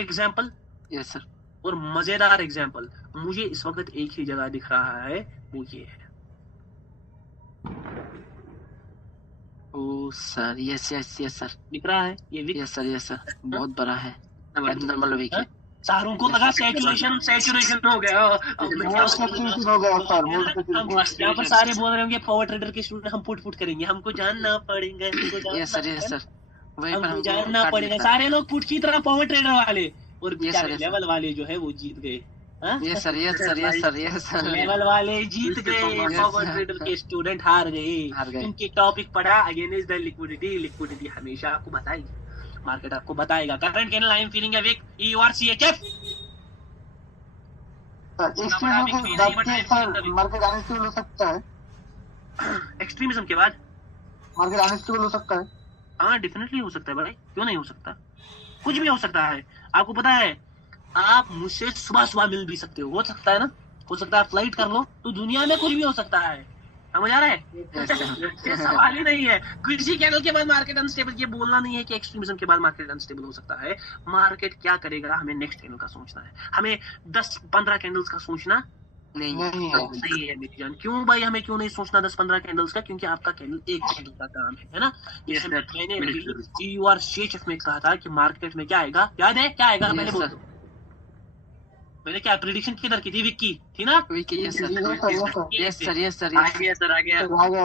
example yes sir और मजेदार एग्जांपल मुझे इस वक्त एक ही जगह दिख रहा है, वो ये है। ओ सर यस सर दिख रहा है ये यस सर बहुत बड़ा है। नॉर्मल वीक है। सारों को लगा सैचुरेशन हो गया। यहाँ पर सारे बोल रहे होंगे पावर ट्रेडर के स्टूडेंट हम पुट करेंगे, हमको जानना पड़ेगा, यस सर हमको जानना पड़ेगा। सारे लोग पुट की तरह पावर ट्रेडर वाले और लेवल वाले जो है वो जीत गए। यस सर लेवल वाले जीत गए, पावर ट्रेडर के स्टूडेंट हार गए। उनके टॉपिक पढ़ा अगेंस्ट द लिक्विडिटी हमेशा आपको बताएगी, मार्केट आपको बताएगा। Current candle I am feeling a wick EURCHF। Market unstable हो सकता है। एक्सट्रीमिज्म के बाद मार्केट अनस्टेबल हो सकता है। हाँ डेफिनेटली हो सकता है भाई, क्यों नहीं हो सकता, कुछ भी हो सकता है। आपको पता है आप मुझसे सुबह मिल भी सकते हो सकता है ना, हो सकता है फ्लाइट कर लो, तो दुनिया में कुछ भी हो सकता है। समझ आ रहा है? ये सवाल ही नहीं है। किसी कैंडल के बाद मार्केट अनस्टेबल, ये बोलना नहीं है कि एक्सट्रीमिज्म के बाद मार्केट अनस्टेबल हो सकता है। मार्केट क्या करेगा हमें नेक्स्ट कैंडल का सोचना है, हमें 10-15 कैंडल्स का सोचना नहीं है मेरी जान। क्यों भाई हमें क्यों नहीं सोचना 10-15 कैंडल्स का? क्योंकि आपका कैंडल एक कैंडल का काम है ना। मैंने EURCHF में कहा था कि मार्केट में क्या आएगा, याद है क्या आएगा? मैंने बोला मैंने क्या प्रेडिक्शन किधर की थी? विक्की थी ना? यस सर आ गया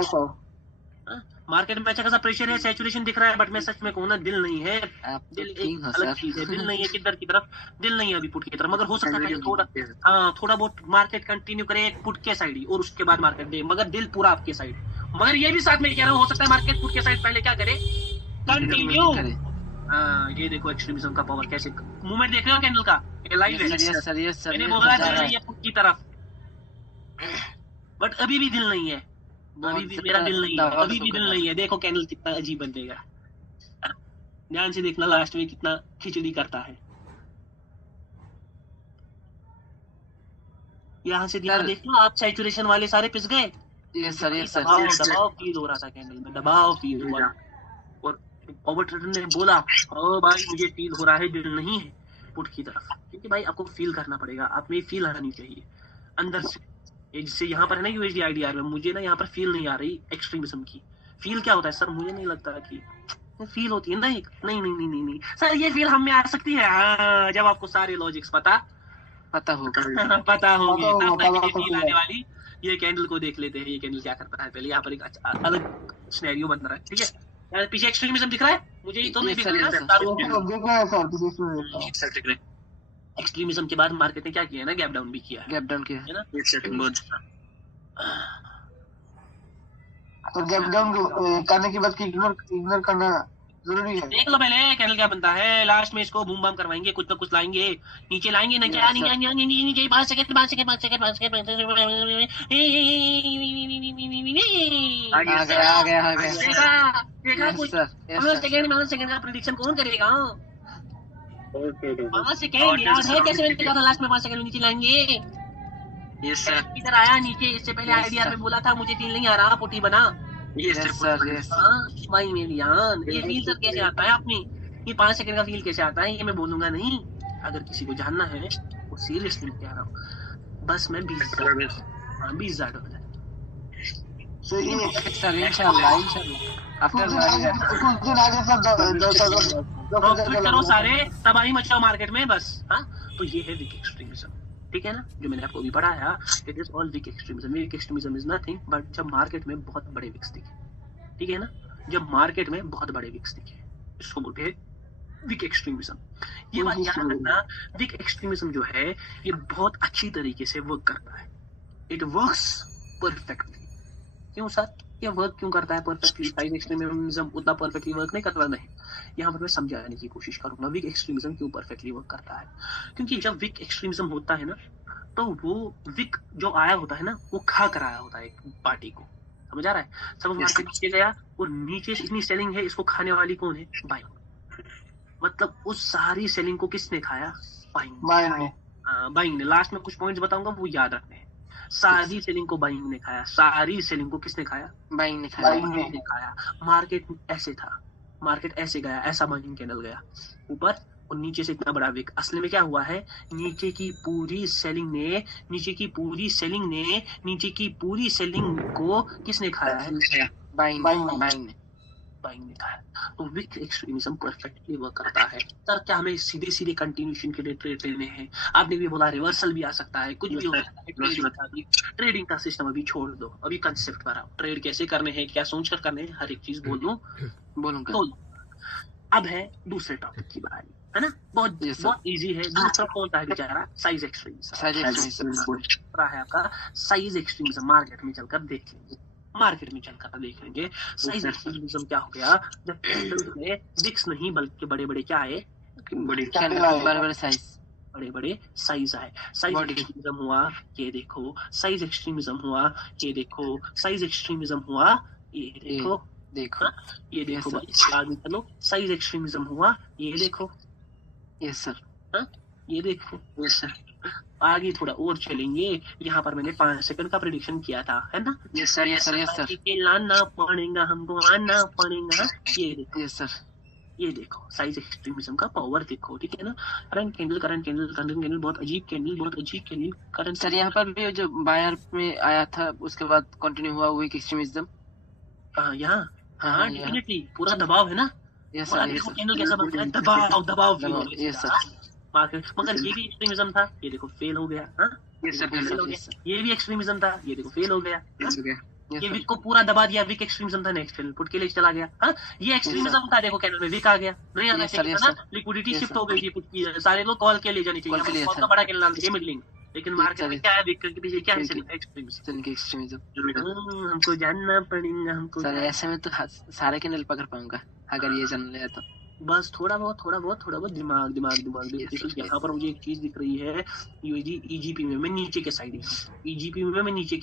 सर। मार्केट में अच्छा खासा प्रेशर है, सैचुरेशन दिख रहा है, बट मैं सच में कहूँ ना दिल नहीं है। दिल एक अलग चीज है, दिल नहीं है किधर की तरफ, दिल नहीं है अभी पुट की तरफ। मगर हो सकता है थोड़ा बहुत मार्केट कंटिन्यू करे पुट के साइड ही और उसके बाद मार्केट दे, मगर दिल पूरा आपके साइड। मगर ये भी साथ में कह रहा हूँ हो सकता है मार्केट पुट के साइड पहले क्या करे, कंटिन्यू। ये देखो एक्सट्रीमिज्म का पावर कैसे, मूवमेंट देख रहे हो कैंडल का, ये लाइव है। मैंने बोला था ये पुट की तरफ, बट अभी भी दिल नहीं है, अभी भी मेरा दिल नहीं है, अभी भी दिल नहीं है। देखो कैंडल कितना अजीब बनेगा, ध्यान से देखना लास्ट में कितना खिचड़ी करता है। यहाँ से देखना आप, सैचुरेशन वाले सारे पिस गए। दबाव फील हो रहा था कैंडल में, दबाव फील हुआ और पावर ट्रेडर ने बोला ओ भाई मुझे फील हो रहा है, दिल नहीं है पुट की तरफ। क्योंकि भाई आपको फील करना पड़ेगा, आप में फील आनी चाहिए अंदर से। जिससे यहाँ पर है ना USD IDR में मुझे ना यहाँ पर फील नहीं आ रही एक्सट्रीमिज्म की। फील क्या होता है सर? मुझे नहीं लगता कि फील होती है ना एक, नहीं सर ये फील हम में आ सकती है। हाँ, जब आपको सारे लॉजिक्स पता होगा फील आने वाली। ये कैंडल को देख लेते हैं, ये कैंडल क्या करता है। पहले यहाँ पर एक अलग सिनेरियो बन रहा है, ठीक है। यार पीछे एक्सट्रीमिज्म दिख रहा है मुझे, तो नहीं दिख रहा है। एक्सट्रीमिज्म के बाद मार्केट ने क्या किया ना, गैप डाउन भी किया है ना। तो गैप डाउन करने के बाद इग्नोर करना जरूरी है। देख लो पहले कैंडल क्या बनता है, लास्ट में इसको बूम बम करवाएंगे, कुछ ना कुछ लाएंगे, नीचे लाएंगे ना क्या, नीचे 5 सेकंड आ गया। देखा कुछ 5 सेकंड का प्रेडिक्शन कौन करेगा? 5 सेकंड याद है कैसे मैंने कहा था लास्ट में 5 सेकंड नीचे लाएंगे। इधर आया नीचे, इससे पहले आईडीआर में बोला था मुझे फील नहीं आ रहा, पुटी बना। भाई मेरी जान ये फील सर कैसे आता है अपनी, ये 5 सेकंड का फील कैसे आता है ये मैं बोलूंगा नहीं। अगर किसी को जानना है वो सीरियसली कह रहा हूँ, बस मैं 20,000, हाँ 20,000 सही है। सर इंशाल्लाह इंशाल्लाह आफ्टर कुछ दिन आगे सब 200 प्रॉफिट करो सारे, तबाही मचाओ मार्केट में बस। हाँ, तो ये है वीक एक्सट्रीमिज्म, ठीक है ना, जो मैंने आपको अभी पढ़ाया। It is all wick extremism. Wick extremism is nothing but जब मार्केट में बहुत बड़े विक्स दिखे, ठीक है ना, जब मार्केट में बहुत बड़े विक्स दिखे, इसको बोलते हैं वीक एक्सट्रीमिज्म। ये बात याद रखना, वीक एक्सट्रीमिज्म जो है ये बहुत अच्छी तरीके से वर्क करता है। It works perfectly. क्यों सर, ये वर्क क्यों करता है परफेक्टली? साइज एक्सट्रीमिज्म उतना परफेक्टली वर्क नहीं करता, नहीं। यहाँ पर मैं समझाने की कोशिश करूंगा वीक एक्सट्रीमिज्म क्यों परफेक्टली वर्क करता है। क्योंकि जब वीक एक्सट्रीमिज्म होता है ना, तो वो विक जो आया होता है ना, वो खा कर आया होता है एक पार्टी को, समझ आ रहा है? सब मार्केट नीचे गया और नीचे से इतनी सेलिंग है, इसको खाने वाली कौन है? बाइंग। मतलब उस सारी सेलिंग को किसने खाया? बाइंग ने। लास्ट में कुछ पॉइंट्स बताऊंगा, वो याद रखने हैं। सारी सेलिंग को बाइंग ने खाया। सारी सेलिंग को किसने खाया? बाइंग ने खाया। मार्केट ऐसे था, मार्केट ऐसे गया, ऐसा बाइंग कैंडल गया ऊपर और नीचे से इतना बड़ा विक। असली में क्या हुआ है? नीचे की पूरी सेलिंग को किसने खाया है? बाइंग ने खाया। तो विक एक्सट्रीमिज्म परफेक्टली वर्क करता है। सर क्या हमें सीधे सीधे कंटिन्यूएशन के लिए ट्रेड लेने हैं? आपने भी बोला रिवर्सल भी आ सकता है, कुछ भी हो सकता है। ट्रेडिंग का सिस्टम अभी छोड़ दो, अभी कंसेप्ट पर आओ। ट्रेड कैसे करने हैं, क्या सोच कर करने हैं, हर एक चीज बोलूंगा। तो अब है दूसरे टॉपिक की बारी, है ना? बहुत इजी है। दूसरा कौन सा है बेचारा? साइज एक्सट्रीमिज्म है आपका। साइज एक्सट्रीमिज्म मार्केट में चलकर देख लेंगे। साइज एक्सट्रीमिज्म क्या हो गया? जब कैंडल्स में विक्स नहीं बल्कि बड़े बड़े क्या आए? बड़े साइज आए। साइज एक्सट्रीमिज्म हुआ, ये देखो। साइज एक्सट्रीमिज्म हुआ, ये देखो। साइज एक्सट्रीमिज्म हुआ, ये देखो। ये देखो भाई, आगे चलो। साइज एक्सट्रीमिज्म हुआ, ये देखो। Yes sir. हाँ, ये देखो। Yes sir. आगे थोड़ा और चलेंगे। यहाँ पर मैंने 5 सेकंड का प्रेडिक्शन किया था, है ना? Yes sir. लाना पड़ेगा हमको, आना पड़ेगा। ये देखो। Yes sir. ये देखो साइज एक्सट्रीमिज्म का पावर देखो, ठीक है ना? करंट कैंडल बहुत अजीब कैंडल करंट। सर यहाँ पर भी जो बायर में आया था उसके बाद कंटिन्यू हुआ वीक एक्सट्रीमिज्म यहाँ। हाँ डेफिनेटली पूरा दबाव है ना। Yes sir. कैंडल कैसा बनता है? दबाव। Yes sir. मार्केट मगर ये भी एक्सट्रीमिज्म था, ये देखो फेल हो गया। हाँ ये भी एक्सट्रीमिज्म था, ये देखो फेल हो गया। ये विक को पूरा दबा दिया। विक एक्सट्रीमिज्म था, नेक्स्ट फेल पुट के लिए चला गया। हाँ ये एक्सट्रीमिज्म था, देखो कैंडल में विक आ गया। नहीं आना चाहिए था ना, लिक्विडिटी शिफ्ट हो गई थी पुट की। सारे लोग कॉल के ले जानी चाहिए, बहुत बड़ा कैंडल नाम है मिडलिंग। लेकिन मार्केट में क्या है? विक के पीछे क्या है? एक्सट्रीमिज्म। हमको जानना पड़ेगा हमको। सर ऐसे में तो सारे कैंडल पकड़ पाऊंगा अगर ये जान लिया तो। बस थोड़ा बहुत दिमाग। यहाँ पर मुझे एक चीज दिख रही है, ईजीपी में मैं नीचे के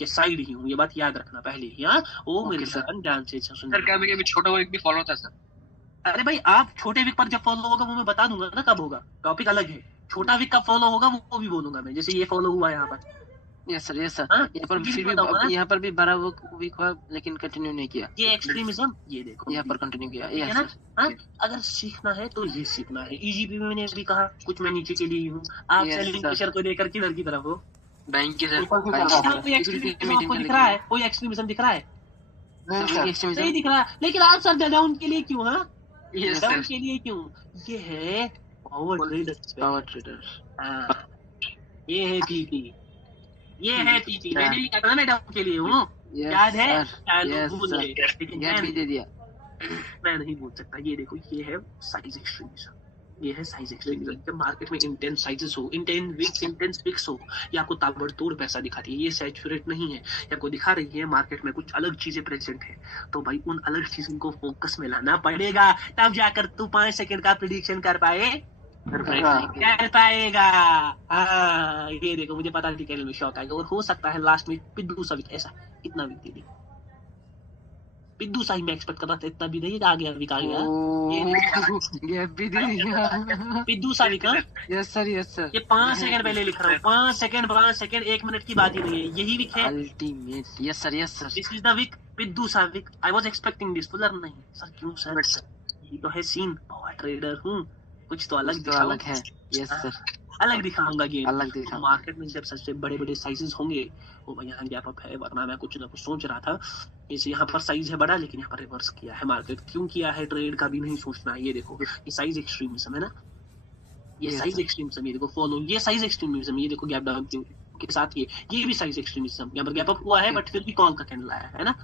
साइड ही हूँ। ये बात याद रखना पहले ही। हाँ ओ मेरे सर ध्यान से सुन। सर क्या मेरे छोटा विक भी फॉलो होता है सर? अरे भाई आप छोटे विक पर जब फॉलो होगा वो मैं बता दूंगा ना कब होगा। टॉपिक अलग है। छोटा विक कब फॉलो होगा वो भी बोलूंगा मैं। जैसे ये फॉलो हुआ यहाँ पर। Yes sir. यहाँ पर फिर भी यहाँ पर भी बड़ा वीक हुआ लेकिन कंटिन्यू नहीं किया। ये एक्सट्रीमिज्म, ये देखो यहाँ पर कंटिन्यू किया। है ना? हाँ अगर सीखना है तो ये सीखना है। ईजीपी में मैंने भी कहा कुछ मैं नीचे के लिए हूँ। आप सेलिंग प्रेशर को लेकर किधर की तरफ हो? बैंक के सर। कोई दिख रहा है? कोई एक्सट्रीमिज्म दिख रहा है? नहीं दिख रहा। लेकिन आप सर डाउन के लिए क्यों? हाँ डाउन के लिए क्यों? ये है पावर ट्रेडर। ये है पीपी। मैंने भी कहा मैं डाउन के लिए हूँ, याद है? दे दिया। मैं नहीं बोल सकता। ये देखो ये है साइज एक्सट्रीमिज्म। जब मार्केट में इंटेंस साइजेस हो, इंटेंस विक्स हो, या आपको ताबड़तोड़ पैसा दिखाती है, ये सैचुरेट नहीं है, या आपको दिखा रही है मार्केट में कुछ अलग चीजें प्रेजेंट है, तो भाई उन अलग चीजों को फोकस में लाना पड़ेगा। तब जाकर तू 5 सेकंड का प्रेडिक्शन कर पाएगा। हाँ ये देखो मुझे पता थी कैंडल में शॉक आएगा और हो सकता है लास्ट में पिद्दू सा विक। ऐसा कितना विक दे दी पिद्दू सा ही मैं एक्सपेक्ट कर रहा था। इतना भी नहीं आ गया विक आ गया। गैप भी दे दिया पिद्दू सा विक। Yes sir. ये 5 सेकंड पहले लिख रहा हूँ। 5 सेकंड 1 मिनट की बात ही नहीं है। यही विक है ultimate. Yes sir. This is the wick, पिद्दू सा wick. I was expecting this. Fuller नहीं सर। क्यों सर? ये तो है सीन। पावर ट्रेडर हूँ, कुछ तो अलग है। Yes sir. अलग दिखाऊंगा गेम। अलग दिखा। मार्केट में जब सबसे बड़े बड़े साइजेस होंगे वो भाई यहाँ गैप अप है, वरना मैं कुछ ना कुछ सोच रहा था। इसे यहाँ पर साइज है बड़ा, लेकिन यहाँ पर रिवर्स किया है मार्केट। क्यों किया है, ट्रेड का भी नहीं सोचना है। ये देखो ये साइज एक्सट्रीमिज्म है ना, ये Yes, साइज sir. एक्सट्रीमिज्म, ये देखो फॉलो, ये साइज एक्सट्रीमिज्म, ये देखो गैप डाउन के साथ ये भी साइज एक्सट्रीमिज्म। यहाँ पर गैप अप हुआ है बट फिर भी कॉल का कैंडल आया है ना।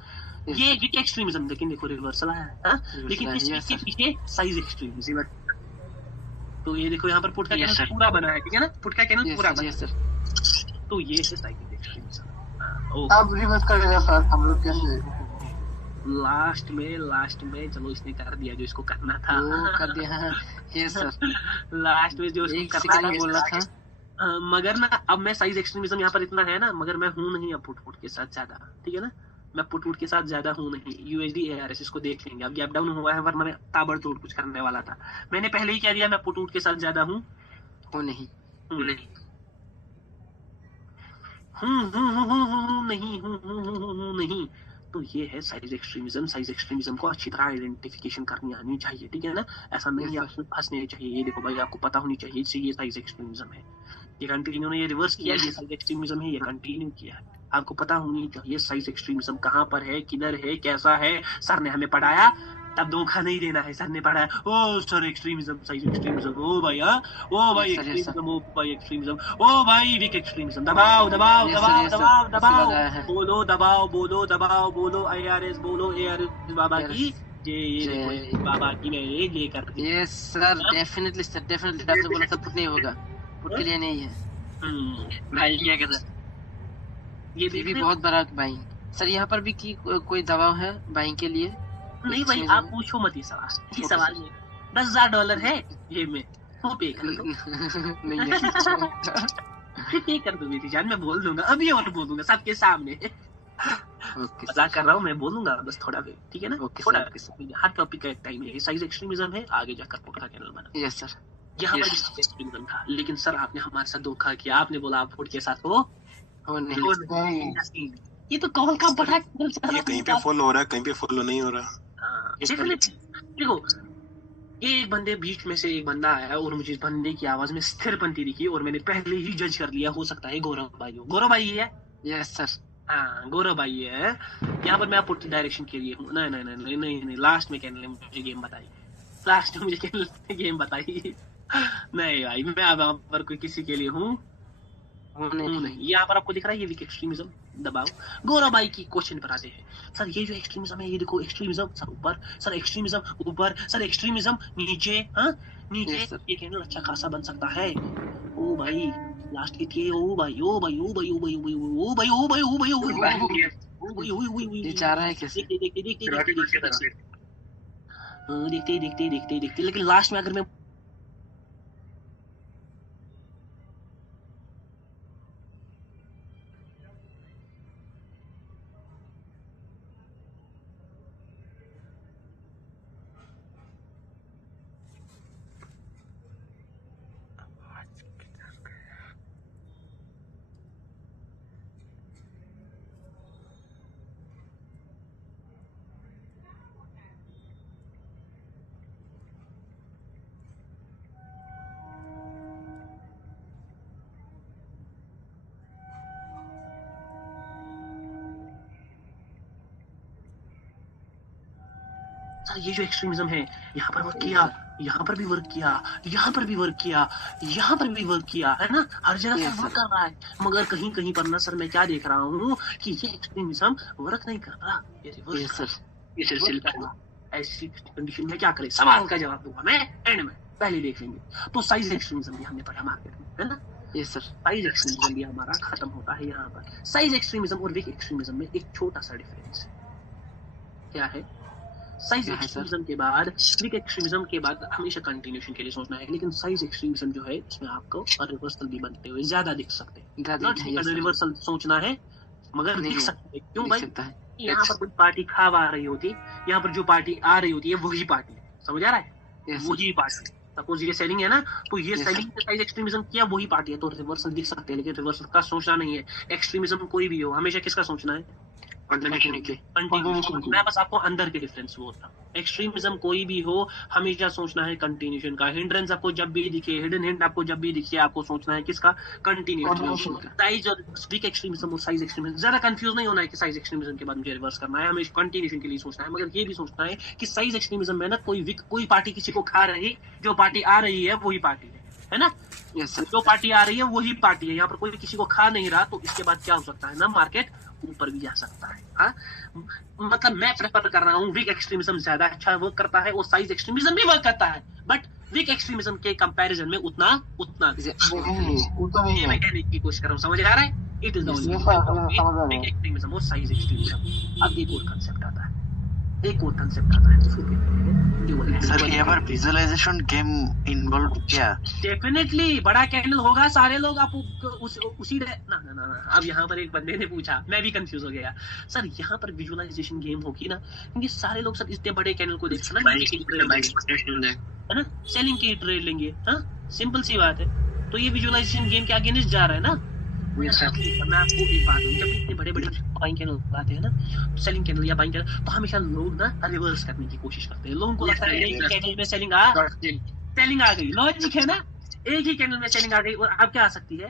Yes, ये वीक एक्सट्रीमिज्म, लेकिन देखो रिवर्सल आया है हाँ? लेकिन आया, इस yes, के sir. पीछे साइज एक्सट्रीमिज्म। तो ये देखो यहाँ पर पुट का Yes, कैंडल sir. पूरा बना है, ठीक है ना, पुट का कैंडल Yes, पूरा sir, बना yes, sir. है। तो ये है साइज एक्सट्रीमिज्म। अब रिवर्स करेगा सर, हम लोग कैसे? लास्ट में चलो इसने कर दिया जो इसको करना था। वो कर दिया है। Yes, sir. लास्ट में जो इसको एक करना सेकंड था बोला था। मगर ना अब मैं साइज एक्सट्रीमिज्म यहाँ पर इतना है ना, मगर मैं हूँ नहीं अब पुट के साथ ज्यादा, ठीक है ना, मैं पुट के साथ ज्यादा हूँ नहीं। यूएसडी एआरएस इसको देख लेंगे। अब गैप डाउन हुआ है, वरना मैं ताबड़तोड़ कुछ करने वाला था। मैंने पहले ही कह दिया मैं पुट के साथ ज्यादा हूँ वो नहीं। नहीं नहीं। तो ये है साइज एक्सट्रीमिज्म। साइज एक्सट्रीमिज्म को अच्छी तरह आइडेंटिफिकेशन करनी आनी चाहिए, ठीक है ना, ऐसा नहीं Yes, आपको फंसने चाहिए। ये देखो भाई आपको पता होनी चाहिए इससे ये साइज एक्सट्रीमिज्म है। ये कंटिन्यू ने ये रिवर्स किया, ये साइज एक्सट्रीमिज्म है, ये कंटिन्यू किया है। आपको पता होनी चाहिए साइज एक्सट्रीमिज्म कहाँ पर है, किधर है, कैसा है। सर ने हमें पढ़ाया, तब धोखा नहीं देना है। सर ने पढ़ाया, ओ सर एक्सट्रीमिज्म, साइज एक्सट्रीमिज्म, ओ भाई हाँ, ओ भाई Yes, sir, yes, sir. Extremism, ओ भाई एक्सट्रीमिज्म, ओ भाई वीक एक्सट्रीमिज्म। दबाओ दबाओ Yes, sir, दबाओ yes, sir. दबाओ उसके दबाओ, बाद आया है। बोलो दबाओ बोलो दबाओ बोलो, ARS बोलो, ARS बाबा की जय। ये जय। देखो बाबा की मैं ये कर दी। Yes, sir. Definitely, sir. Definitely. आपने बोला था पुट नहीं होगा। पुट के लिए नहीं है। भाई क्या कहता है? ये ये देख भी रहे हो? बहुत बड़ा बाइंग। सर यहाँ पर भी की कोई दबाव है बाइंग के लिए? नहीं भाई आप पूछो मत ये सवाल, ये Okay, सवाल sir. नहीं। $10,000 है ये में, वो पे कर दो, नहीं है। फिर पे कर दो मेरी जान। मैं बोल दूंगा अभी और बोलूंगा सबके सामने। ओके मजाक कर रहा हूँ, मैं बोलूंगा बस थोड़ा वेट, ठीक है ना। Okay, थोड़ा sir, okay, हर टॉपिक का एक टाइम है। साइज एक्सट्रीमिज्म है, आगे जाकर पुट का कैनल बना। Yes sir. यहाँ पर Yes. एक्सट्रीमिज्म था, लेकिन सर आपने हमारे साथ धोखा किया। आपने बोला आप पुट के साथ हो, हो नहीं। नहीं, ये तो कॉल का बड़ा ये कहीं पे फॉलो हो रहा है, कहीं पे फॉलो नहीं हो रहा। देखो ये एक बंदे बीच में से एक बंदा आया और मुझे इस बंदे की आवाज में स्थिरपंथी दिखी और मैंने पहले ही जज कर लिया हो सकता है गौरव भाई हो। गौरव भाई है, यस सर। हाँ गौरव भाई है। यहाँ पर मैं पुट डायरेक्शन के लिए हूँ। नहीं नहीं नहीं नहीं नहीं नहीं, लास्ट में कहने मुझे गेम बताई, लास्ट में मुझे गेम बताई। नहीं भाई मैं अब यहाँ पर कोई किसी के लिए हूँ नहीं। यहाँ पर आपको दिख रहा है ये वीक एक्सट्रीमिज्म, दबाओ। गौरव भाई की क्वेश्चन पर आते हैं। सर ये जो एक्सट्रीमिज्म है, ये देखो एक्सट्रीमिज्म सर ऊपर, सर एक्सट्रीमिज्म ऊपर, सर एक्सट्रीमिज्म नीचे, हाँ नीचे। Yes, sir. ये कैंडल अच्छा खासा बन सकता है। ओ भाई लास्ट हिट ये, ओ भाई ओ भाई ओ भाई ओ भाई ओ भाई ओ भाई ओ भाई ओ भाई ओ भाई ओ भाई ओ भाई ये चाह रहा है कैसे? देखते देखते देखते देखते, लेकिन लास्ट में अगर मैं सर ये जो एक्सट्रीमिज्म है, यहाँ पर वर्क किया, यहाँ पर भी वर्क किया, यहाँ पर भी वर्क किया, यहाँ पर भी वर्क किया, है ना, हर जगह Yes, पर वर्क sir. कर रहा है। मगर कहीं कहीं पर ना सर मैं क्या देख रहा हूँ कि ये एक्सट्रीमिज्म वर्क नहीं कर रहा, ये रिवर्स यस सर। ये सिलसिला। ऐसी कंडीशन में क्या करें, सवाल का जवाब दूंगा मैं एंड में, पहले देख लेंगे। तो साइज एक्सट्रीमिज्म भी हमने पढ़ा मार्केट में, है ना। Yes sir. साइज एक्सट्रीमिज्म भी हमारा खत्म होता है यहाँ पर। साइज एक्सट्रीमिज्म और वीक एक्सट्रीमिज्म में एक छोटा सा डिफरेंस क्या है। साइज क्या है, सर? एक्सट्रीमिज्म के बाद, वीक एक्सट्रीमिज्म के बाद हमेशा कंटिन्यूएशन के लिए सोचना है, लेकिन साइज एक्सट्रीमिज्म जो है इसमें आपको रिवर्सल भी बनते हुए ज्यादा दिख सकते हैं। ज्यादा नॉट है, yes, sir. रिवर्सल सोचना है, मगर नहीं दिख है, सकते हैं। क्यों दिख भाई, सकता है। यहाँ पर कोई पार्टी खावा आ रही होती, यहाँ पर जो पार्टी आ रही होती है वही पार्टी, समझ आ रहा है, यस सर। वही पार्टी। सपोज ये सेलिंग है ना, तो ये Yes, सेलिंग साइज एक्सट्रीमिज्म किया वही पार्टी है, तो रिवर्सल दिख सकते हैं, लेकिन रिवर्सल का सोचना नहीं है। एक्सट्रीमिज्म कोई भी हो, हमेशा किसका सोचना है, कंटिन्यूएशन के। कंटिन्यूएशन। मैं बस आपको अंदर के डिफरेंस बोल रहा हूँ। एक्सट्रीमिज्म कोई भी हो, हमेशा सोचना है कंटिन्यूशन का। हिंड्रेंस आपको जब भी दिखे, हिडन हिंट आपको जब भी दिखे, आपको सोचना है किसका? कंटिन्यूशन का। साइज और वीक एक्सट्रीमिज्म और साइज एक्सट्रीमिज्म, ज्यादा कंफ्यूज नहीं होना है कि साइज एक्सट्रीमिज्म के बाद मुझे रिवर्स करना है, हमें कंटिन्यूशन के लिए सोचना है। मगर ये भी सोचना है कि साइज एक्सट्रीमिज्म में ना कोई पार्टी किसी को खा रही, जो पार्टी आ रही है वही पार्टी है ना? जो पार्टी आ रही है वही पार्टी है, यहाँ पर कोई किसी को खा नहीं रहा। तो इसके बाद क्या हो सकता है ना, मार्केट ऊपर भी जा सकता है। हाँ, मतलब मैं प्रेफर कर रहा हूँ वीक एक्सट्रीमिज्म ज्यादा अच्छा वर्क करता है और साइज एक्सट्रीमिज्म भी वर्क करता है, बट वीक एक्सट्रीमिज्म के कंपैरिजन में उतना नहीं ये मैं कहने की कोशिश कर रहा हूँ, समझ आ रहा है? इट इज वीक एक्सट्रीमिज्म और साइज एक्सट्रीमिज्म। अब एक और कंसेप्ट आता है, तो फिर सर यहाँ पर विजुअलाइजेशन गेम इन्वॉल्व क्या? डेफिनेटली बड़ा कैंडल होगा, सारे लोग आप उसी ना। अब यहाँ पर एक बंदे ने पूछा, मैं भी कंफ्यूज हो गया, सर यहाँ पर विजुअलाइजेशन गेम होगी ना, क्योंकि सारे लोग सर इतने बड़े कैंडल को देखते हैं ना, है ना, सेलिंग की ट्रेड लेंगे। हाँ, सिंपल सी बात है। तो ये विजुअलाइजेशन गेम के अगेंस्ट जा रहा है ना। मैं आपको एक बात हूँ, जब इतने बड़े बड़े बाइंग कैंडल आते हैं ना, तो सेलिंग कैंडल या बाइंग कैंडल, तो हमेशा लोग ना रिवर्स करने की कोशिश करते हैं। लोगों को लगता है एक कैंडल में सेलिंग आ गई, लॉजिक है ना, एक ही कैंडल में सेलिंग आ गई और अब क्या आ सकती है?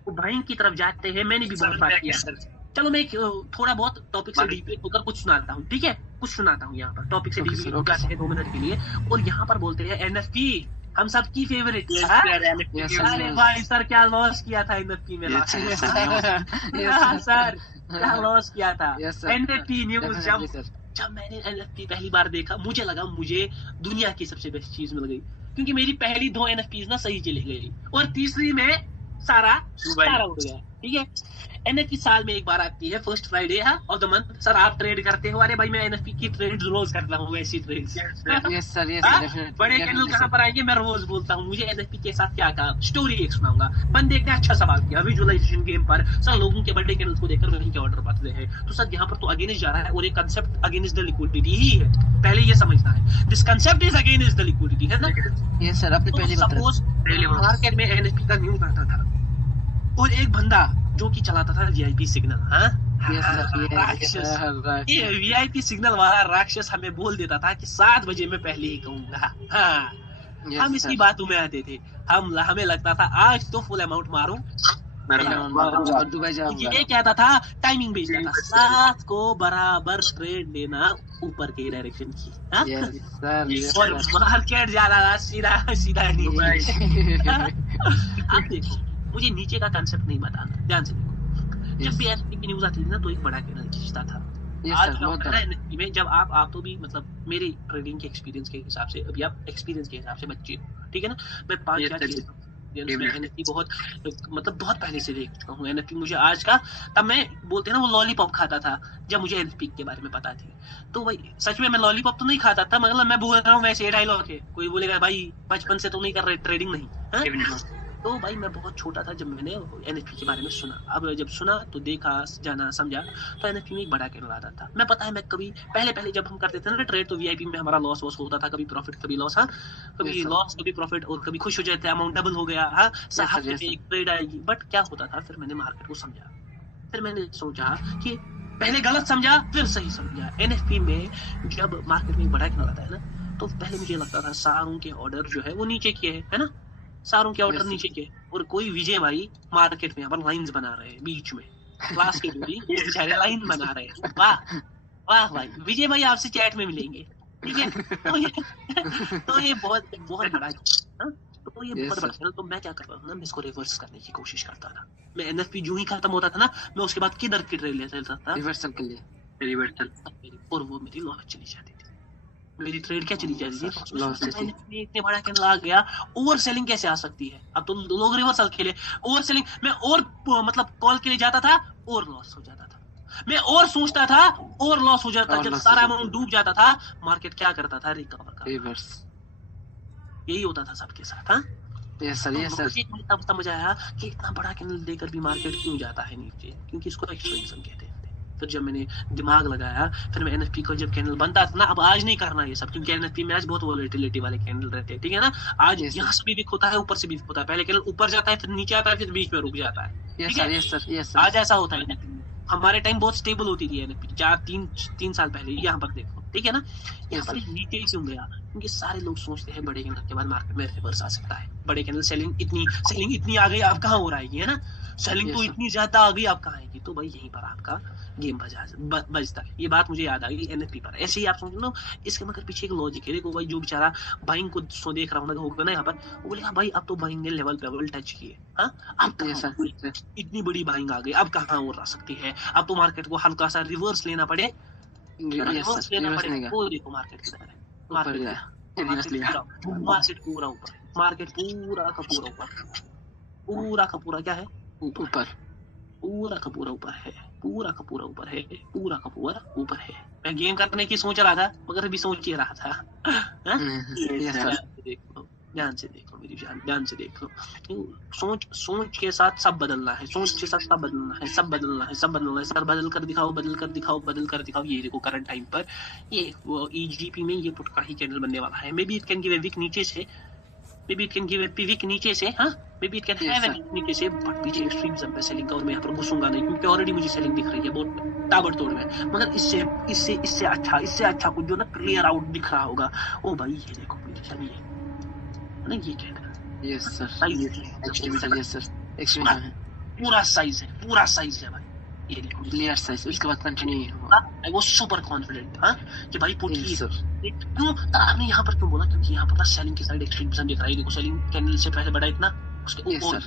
वो बाइंग की तरफ जाते हैं। मैंने भी बहुत बात किया। चलो मैं थोड़ा बहुत टॉपिक से डीप होकर कुछ सुनाता हूँ, ठीक है? कुछ सुनाता हूँ यहाँ पर, टॉपिक से डीप जाते हैं 2 मिनट के लिए। और यहाँ पर बोलते हैं एनएफपी हम सबकी फेवरेट। अरे भाई सर, क्या लॉस किया था एनएफपी में सर, क्या लॉस किया था एनएफपी न्यूज। जब मैंने एनएफपी पहली बार देखा, मुझे लगा मुझे दुनिया की सबसे बेस्ट चीज मिल गई, क्योंकि मेरी पहली 2 एनएफपीज ना सही चली गई और तीसरी में सारा उड़ गया। ठीक है, एनएफपी साल में एक बार आती है, फर्स्ट फ्राइडे है ऑफ द मंथ। सर आप ट्रेड करते हो? अरे भाई मैं एनएफपी की ट्रेड रोज करता हूँ, ऐसी ट्रेड। यस सर, बड़े कैंडल कहाँ पर आएंगे, मैं रोज बोलता हूँ। मुझे एनएफपी के साथ क्या कहा, स्टोरी एक सुनाऊंगा। बंदे ने अच्छा सवाल किया विजुअलाइजेशन गेम पर, सर लोगों के बड़े कैंडल्स को देखकर वहीं के ऑर्डर पाते हैं। तो सर यहाँ पर तो अगेंस्ट जा रहा है और एक कंसेप्ट अगेंस्ट द लिक्विडिटी ही है, पहले ये समझना है। This concept is against the liquidity, है ना? यस सर, आपने पहले बताया। सपोज मार्केट में एनएफपी का न्यूज आता था और एक बंदा जो कि चलाता था वीआईपी सिग्नल, ये वीआईपी सिग्नल वाला राक्षस हमें बोल देता था कि 7 बजे मैं पहले ही कहूंगा। हाँ, हम इसकी बातों में आते थे। हमें लगता था आज तो फुल अमाउंट मारूं, ये क्या था, टाइमिंग बेचता था। 7 को बराबर ट्रेड लेना ऊपर के डायरेक्शन की, और मार्केट जा रहा था सीधा नीचे। अब देखो, मुझे नीचे का कंसेप्ट नहीं बताना, ध्यान से देखो। जब भी एनएफपी की न्यूज आती थी ना, तो एक बड़ा कैंडल खींचता था। आज एनएफपी में जब आप तो भी मतलब मेरी ट्रेडिंग के एक्सपीरियंस के हिसाब से, अभी आप एक्सपीरियंस के हिसाब से बच्चे हो, ठीक है ना? मैं 5 एनएफपी बहुत बहुत पहले से देख चुका हूँ एनएफपी। मुझे आज का, तब मैं बोलते ना वो लॉलीपॉप खाता था जब मुझे एनएफपी के बारे में पता थी। तो भाई सच में मैं लॉलीपॉप तो नहीं खाता था, मतलब मैं बोल रहा हूँ वैसे ये डायलॉग है। कोई बोलेगा भाई बचपन से तो नहीं कर रहे ट्रेडिंग, नहीं। तो भाई मैं बहुत छोटा था जब मैंने एनएफपी के बारे में सुना। अब जब सुना तो देखा, जाना, समझा, तो एनएफपी में एक बड़ा कैंडल आता था। मैं पता है, मैं कभी पहले जब हम करते थे ना ट्रेड, तो वीआईपी में हमारा लॉस होता था, कभी प्रॉफिट कभी लॉस। हाँ, कभी लॉस कभी प्रॉफिट, और कभी खुश हो जाते, अमाउंट डबल हो गया। हाँ, हफ्ते में एक ट्रेड आएगी। बट क्या होता था, फिर मैंने मार्केट को समझा, फिर मैंने सोचा कि पहले गलत समझा फिर सही समझा। एनएफपी में जब मार्केट में एक बड़ा कैंडल आता है ना, तो पहले मुझे लगता था सारों के ऑर्डर जो है वो नीचे के है ना, सारों के ऑर्डर नीचे के, और कोई विजय भाई मार्केट में यहाँ पर लाइंस बना रहे हैं बीच में, क्लास के भी बेचारे लाइन बना रहे हैं। वाह भाई, विजय भाई आपसे चैट में मिलेंगे, ठीक है? तो ये बहुत बड़ा, तो ये बहुत बड़ा। तो मैं क्या करता था ना, मैं इसको रिवर्स करने की कोशिश करता था। मैं एनएफपी जो ही खत्म होता था ना, मैं उसके बाद किधर की ट्रेड लेता था, रिवर्सल के लिए, और वो मेरी लॉस चली जाती थी। मेरी ट्रेड क्या चली जाती थी, इतने बड़ा कैंडल आ गया। ओवर सेलिंग कैसे आ सकती है? अब तो लोग रिवर्सल खेले, ओवर सेलिंग में और मतलब कॉल के लिए जाता था और लॉस हो जाता था। मैं और सोचता था और लॉस हो जाता था। जब सारा अमाउंट डूब जाता था, मार्केट क्या करता था, रिकवर करता। रिवर्स, यही होता था सबके साथ। हाँ, यस सर। तब समझ आया कि इतना बड़ा कैंडल देकर भी मार्केट क्यों जाता है नीचे, क्योंकि इसको एक्सट्रीमिज्म कहते हैं। फिर जब मैंने दिमाग लगाया, फिर मैं एनएफपी को जब कैंडल बनता था ना, अब आज नहीं करना ये सब, क्योंकि एनएफपी में आज बहुत वोलेटिलिटी वाले कैंडल रहते हैं, ठीक है ना? आज यहाँ से भी वीक होता है, ऊपर से भी होता है। पहले कैंडल ऊपर जाता है, फिर नीचे आता है, फिर बीच में रुक जाता है। आज ऐसा होता है एनएफपी में। हमारे टाइम बहुत स्टेबल होती थी एनएफपी 3 साल पहले, यहाँ पर देखो, ठीक है ना। यहाँ पर नीचे क्यों गया? क्योंकि सारे लोग सोचते हैं बड़े कैंडल के बाद मार्केट में रिवर्स आ सकता है, बड़े कैंडल सेलिंग इतनी आ गई, अब कहाँ हो रहा है, ना सेलिंग तो इतनी ज्यादा आ गई, अब कहाँ आएगी? तो भाई यहीं पर आपका गेम बजता है। ये बात मुझे याद आ गई एनएफपी पर। ऐसे ही आप समझ लो, इसके मगर पीछे एक लॉजिक है। देखो भाई, जो बेचारा बाइंग को सो देख रहा होगा ना यहाँ पर, वो बोलेगा भाई अब तो बाइंग ने लेवल टच किए, हाँ अब इतनी बड़ी बाइंग आ गई, अब कहाँ और आ सकती है? अब तो मार्केट को हल्का सा रिवर्स लेना पड़े, रिवर्स लेना पड़ेगा। वो देखो मार्केट किधर है, मार्केट पूरा ऊपर, मार्केट पूरा का पूरा ऊपर, पूरा का पूरा क्या है? ऊपर, पूरा का पूरा ऊपर है, पूरा का पूरा ऊपर है, पूरा का पूरा ऊपर है। मैं गेम करने की सोच रहा था, मगर अभी सोच ही रहा था। देखो, ध्यान से देखो मेरी जान, ध्यान से देख लो। सोच के साथ सब बदलना है, सोच के साथ सब बदलना है, सब बदलना है, सब बदलना है। सर बदल कर दिखाओ, बदल कर दिखाओ, बदल कर दिखाओ। ये देखो करंट टाइम पर ये ईजीपी में ये पुट का ही कैंडल बनने वाला है। Maybe it can give a wick नीचे से, maybe it can give a wick नीचे से, हाँ maybe it can have a wick नीचे से, बट पीछे एक्सट्रीमिज्म पे सेलिंग का, और मैं यहाँ पर घुसूंगा नहीं क्योंकि ऑलरेडी मुझे सेलिंग दिख रही है बहुत ताबड़तोड़ में। मगर इससे अच्छा कुछ जो ना क्लियर आउट दिख रहा होगा। ओ भाई ये देखो पोजीशन, ये ना ये candle, yes sir, yes sir, पूरा साइज है, पूरा साइज है भाई, ये देखो क्लियर साइज। उसके बाद कंटिन्यू होगा। आई वाज सुपर कॉन्फिडेंट, हाँ कि भाई पुट ही क्यों आपने यहाँ पर क्यों बोला? क्योंकि यहाँ पर सेलिंग की साइड एक्सट्रीमिज्म दिख रहा है। देखो सेलिंग कैंडल से पहले बढ़ा इतना, उसके ऊपर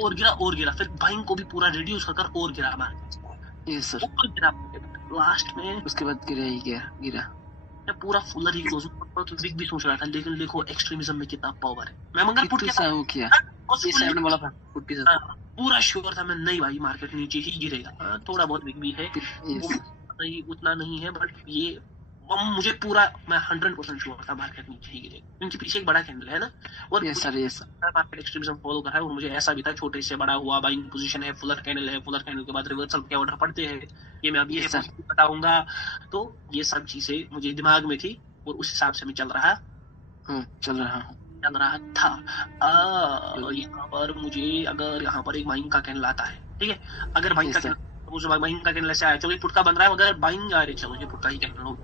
और गिरा, फिर बाइंग को भी पूरा रिड्यूस कर और गिरा मार्केट। यस सर, ऊपर गिरा लास्ट में, उसके बाद गिरा मैं पूरा फुलर ही क्लोज तो विक भी सोच रहा था, लेकिन देखो एक्सट्रीमिज्म में कितना पावर है। मैं मगर पुट के वो किया, ये साइड में बोला था पुट के साथ, पूरा श्योर था मैं, नहीं भाई मार्केट नीचे ही गिरेगा। थोड़ा बहुत विक भी है, उतना नहीं है, बट ये मुझे पूरा, मैं 100% श्योर था मार्केट नीचे ही गिरेगा, क्योंकि पीछे एक बड़ा कैंडल है ना। और yes sir, market extremism follow कर रहा है, और मुझे ऐसा भी था छोटे से बड़ा हुआ बाइंग पोजीशन है, फुलर कैंडल है, फुलर कैंडल के बाद रिवर्सल के ऑर्डर पड़ते हैं, ये मैं अभी बताऊंगा। तो ये सब चीजें मुझे दिमाग में थी और उस हिसाब से मैं चल रहा था। यहाँ पर मुझे अगर यहाँ पर एक बाइंग का कैंडल आता है, ठीक है, अगर बाइंग का बाइंग का कैंडल ऐसे आया, चलो पुट का बन रहा है, अगर बाइंग आ रही, चलो ये पुट का ही कैंडल हो गया।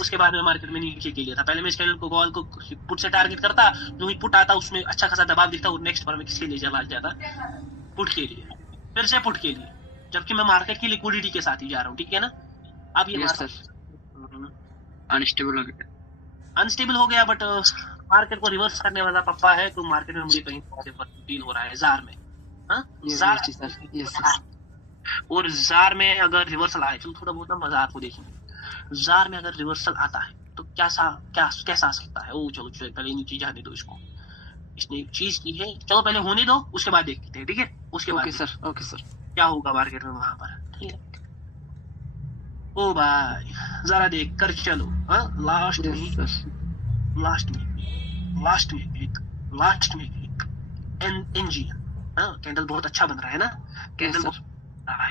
उसके बाद में मार्केट में नीचे के लिए था। पहले मैं इस कैंडल को कॉल को पुट से टारगेट करता, जो ही पुट आता उसमें अच्छा खासा दबाव दिखता, और नेक्स्ट बार में किसके लिए चला जाता? पुट के लिए, फिर से पुट के लिए, जबकि मैं मार्केट की लिक्विडिटी के साथ ही जा रहा हूँ, ठीक है ना। अब ये अनस्टेबल हो गया, बट मार्केट को रिवर्स करने वाला पप्पा है, तो मार्केट में मुझे कहीं फील हो रहा है जार में, और जार में अगर रिवर्सल आए, चलो थोड़ा बहुत ना मजाक को देखेंगे, जार में अगर रिवर्सल आता है तो कैसा आ सकता है? ओ चलो पहले नीचे जाने दो इसको, इसने एक चीज की है, चलो पहले होने दो, उसके बाद देखते हैं, ठीक है। उसके बाद ओके सर क्या होगा मार्केट में वहां पर, ठीक है। ओ भाई जरा देख कर चलो, लास्ट में एनजीएम कैंडल बहुत अच्छा बन रहा है ना, कैंडल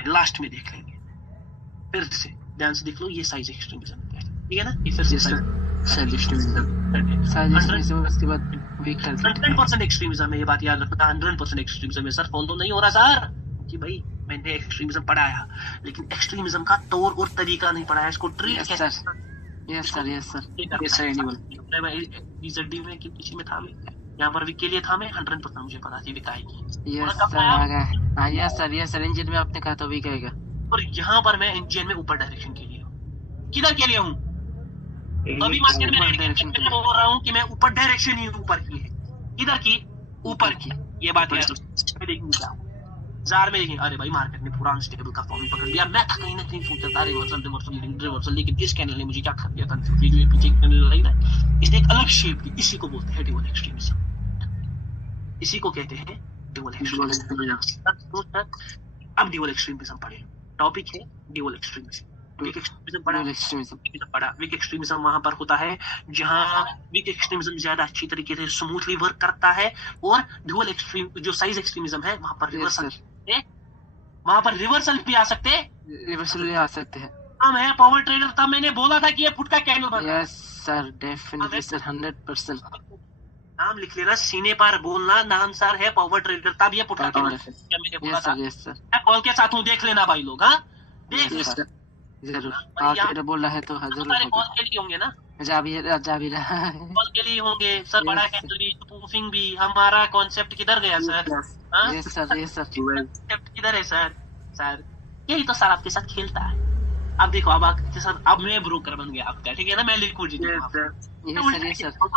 लास्ट में देख लेंगे, फिर से ध्यान से देख लो, ये साइज एक्सट्रीमिज्म है, ठीक है ना। ये फिर से साइज एक्सट्रीमिज्म, उसके बाद 100% एक्सट्रीमिज्म है, ये बात याद रखना, 100% एक्सट्रीमिज्म है सर। फॉलो नहीं हो रहा सर कि भाई मैंने एक्सट्रीमिज्म पढ़ाया, लेकिन एक्सट्रीमिज्म का तौर और तरीका नहीं पढ़ाया, इसको ट्रीट कैसे। यस सर ईजेडी में किसी में था, मैं यहाँ पर विक के लिए था, मैं 100% मुझे पता थी विक आएगी। यस सर इंजन में आपने कहा था विक आएगा, और यहाँ पर मैं इंजन में ऊपर डायरेक्शन के लिए हूँ। किधर के लिए हूँ? अभी मार्केट में डायरेक्शन के लिए बोल रहा हूँ कि मैं ऊपर डायरेक्शन ही ऊपर की है, किधर की? ऊपर की। ये बात है, देखेंगे जार में देखेंगे, अरे भाई मार्केट ने पूरा अनस्टेबल का फॉर्म पकड़ लिया। मैं था कहीं ना कहीं सोचता था रिवर्सल, लेकिन इस कैंडल ने मुझे क्या कर दिया था, पीछे कैंडल आई ना, इसने एक अलग शेप दी। इसी को बोलते हैं डिवल एक्सट्रीमिज्म, इसी को कहते हैं डिवल एक्सट्रीमिज्म। अब डिवल एक्सट्रीमिज्म पढ़े, टॉपिक है डिवल एक्सट्रीमिज्म। वीक एक्सट्रीमिज्म वहां पर होता है जहां वीक एक्सट्रीमिज्म ज्यादा अच्छी तरीके से स्मूथली वर्क करता है, और ड्यूअल एक्सट्रीम जो साइज एक्सट्रीमिज्म है वहां पर रिवर्सल भी आ सकते हैं। मैं पावर ट्रेडर था, मैंने बोला था कि ये फुट का कैंडल बना। Yes sir, definitely sir, 100%। नाम लिख लेना, सीने पर बोलना, नाम सर है पावर ट्रेडर, तब ये पुटका के मैंने बोला था मैं कॉल के साथ हूँ, देख लेना भाई लोग। हाँ देख लेना जरूर। आप बोल रहा है तो जरूर सारे कॉल के लिए होंगे ना, जा भी रहा है। कॉल के लिए होंगे सर। बड़ा कैंडल भी, स्पूफिंग भी, हमारा कॉन्सेप्ट किधर गया सर? यस सर कॉन्सेप्ट किधर है सर? सर यही तो सर आपके साथ खेलता है। अब देखो, अब आपके साथ अब मैं ब्रोकर बन गया आपका, ठीक है ना? मैं लिक्विडिटी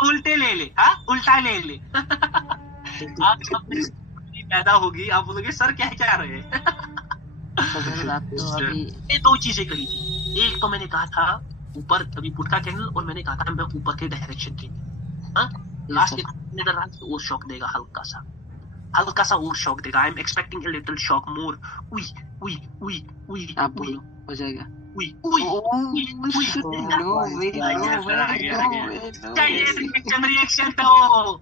उल्टे ले ले, हाँ उल्टा ले ले। आप पैदा होगी, आप बोलोगे सर क्या क्या रहे हैं? ये दो चीजें करी थी। एक तो मैंने कहा था ऊपर कभी पुटका कैंडल, और मैंने कहा था मैं ऊपर के डायरेक्शन के लिए। हाँ लास्ट में और शॉक देगा, हल्का सा और शॉक देगा। I am expecting a little shock more. उई आप बोलो हो जाएगा। उई रिएक्शन तो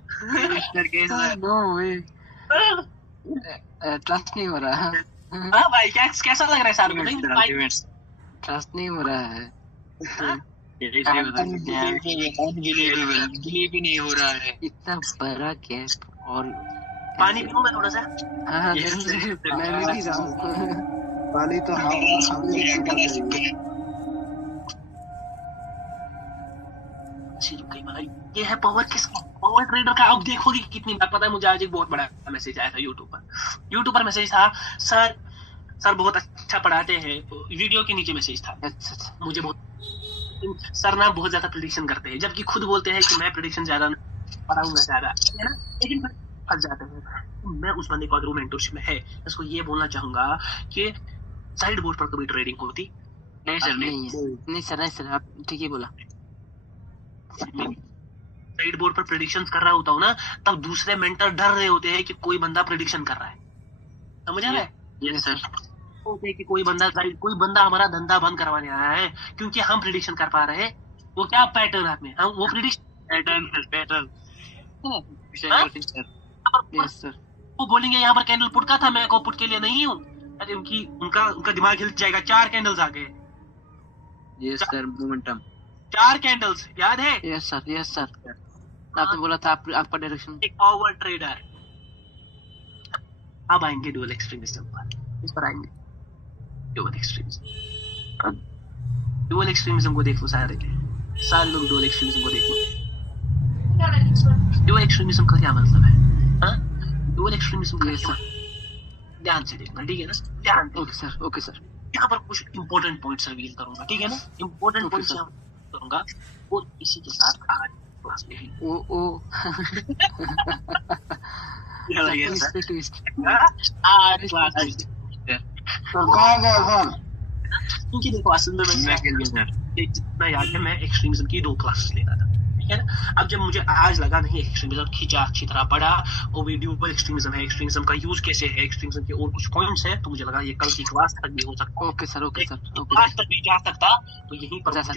ट्रस्ट नहीं हो रहा। हाँ भाई कैसा लग रहा है सर को? नहीं ट्रस्ट नहीं हो रहा है। भी नहीं हो रहा है। इतना बड़ा गैप। और पानी पीऊं मैं थोड़ा सा? हाँ मैं भी पी रहा हूँ पानी तो भाई। ये है पावर किसका? पावर ट्रेडर का। अब देखोगे कितनी बार, पता है मुझे आज एक बहुत बड़ा मैसेज आया था यूट्यूब पर मैसेज था, सर बहुत अच्छा पढ़ाते हैं। वीडियो के नीचे मैसेज था। अच्छा। मुझे बहुत सर ना बहुत ज्यादा प्रेडिक्शन करते हैं, जबकि खुद बोलते हैं कि मैं प्रेडिक्शन ज्यादा पढ़ाऊंगा ज्यादा, है ना? लेकिन फंस जाते हैं। मैं उस बंदे को अगर वो मेंटरशिप में है, इसको ये बोलना चाहूंगा कि साइड बोर्ड पर कभी ट्रेडिंग होती नहीं सर आप ठीक ही बोला। साइड बोर्ड पर प्रेडिक्शन कर रहा होता हूँ ना, तब दूसरे मेंटर डर रहे होते हैं कि कोई बंदा प्रेडिक्शन कर रहा है। समझ आ रहा है? Yes sir. होते कि कोई बंदा हमारा धंधा बंद करवाने आया है, क्योंकि हम प्रेडिक्शन कर पा रहे हैं। वो क्या पैटर्न है, हम वो पैटर्न यस सर। वो बोलेंगे यहाँ पर कैंडल पुट का था, मैं को पुट के लिए नहीं हूँ। अरे उनका दिमाग हिल जाएगा। 4 कैंडल्स आ गए। यस सर, मोमेंटम 4 कैंडल्स याद है? Yes sir. आपने बोला था आपका डायरेक्शन। एक पावर ट्रेडर। अब आएंगे डुअल एक्सट्रीमिज्म पर। इस पर आएंगे डुअल एक्सट्रीमिज्म को देख लो सारे लोग। डुअल एक्सट्रीमिज्म को देख लो। डुअल एक्सट्रीमिज्म का क्या मतलब है? हाँ डुअल एक्सट्रीमिज्म का ध्यान से देखना, ठीक है ना? ध्यान से। Okay sir. यहाँ पर कुछ इंपॉर्टेंट पॉइंट्स रिवील करूंगा, ठीक है ना? इंपॉर्टेंट पॉइंट्स करूंगा, और इसी के साथ आज क्लास में आज क्लास क्योंकि देखो असल में मैं जितना याद है, मैं एक्सट्रीमिज्म की 2 क्लासेस लेता था, ठीक है ना? अब जब मुझे आज लगा नहीं एक्सट्रीमिज्म खींचा अच्छी तरह पढ़ा, वो वीडियो पर एक्सट्रीमिज्म है, एक्सट्रीमिज्म का यूज कैसे है, एक्सट्रीमिज्म के और कुछ पॉइंट्स है, तो मुझे लगा ये कल की क्लास तक भी हो सकता है। Okay sir. क्लास तक भी जा सकता, तो यहीं पर मुझे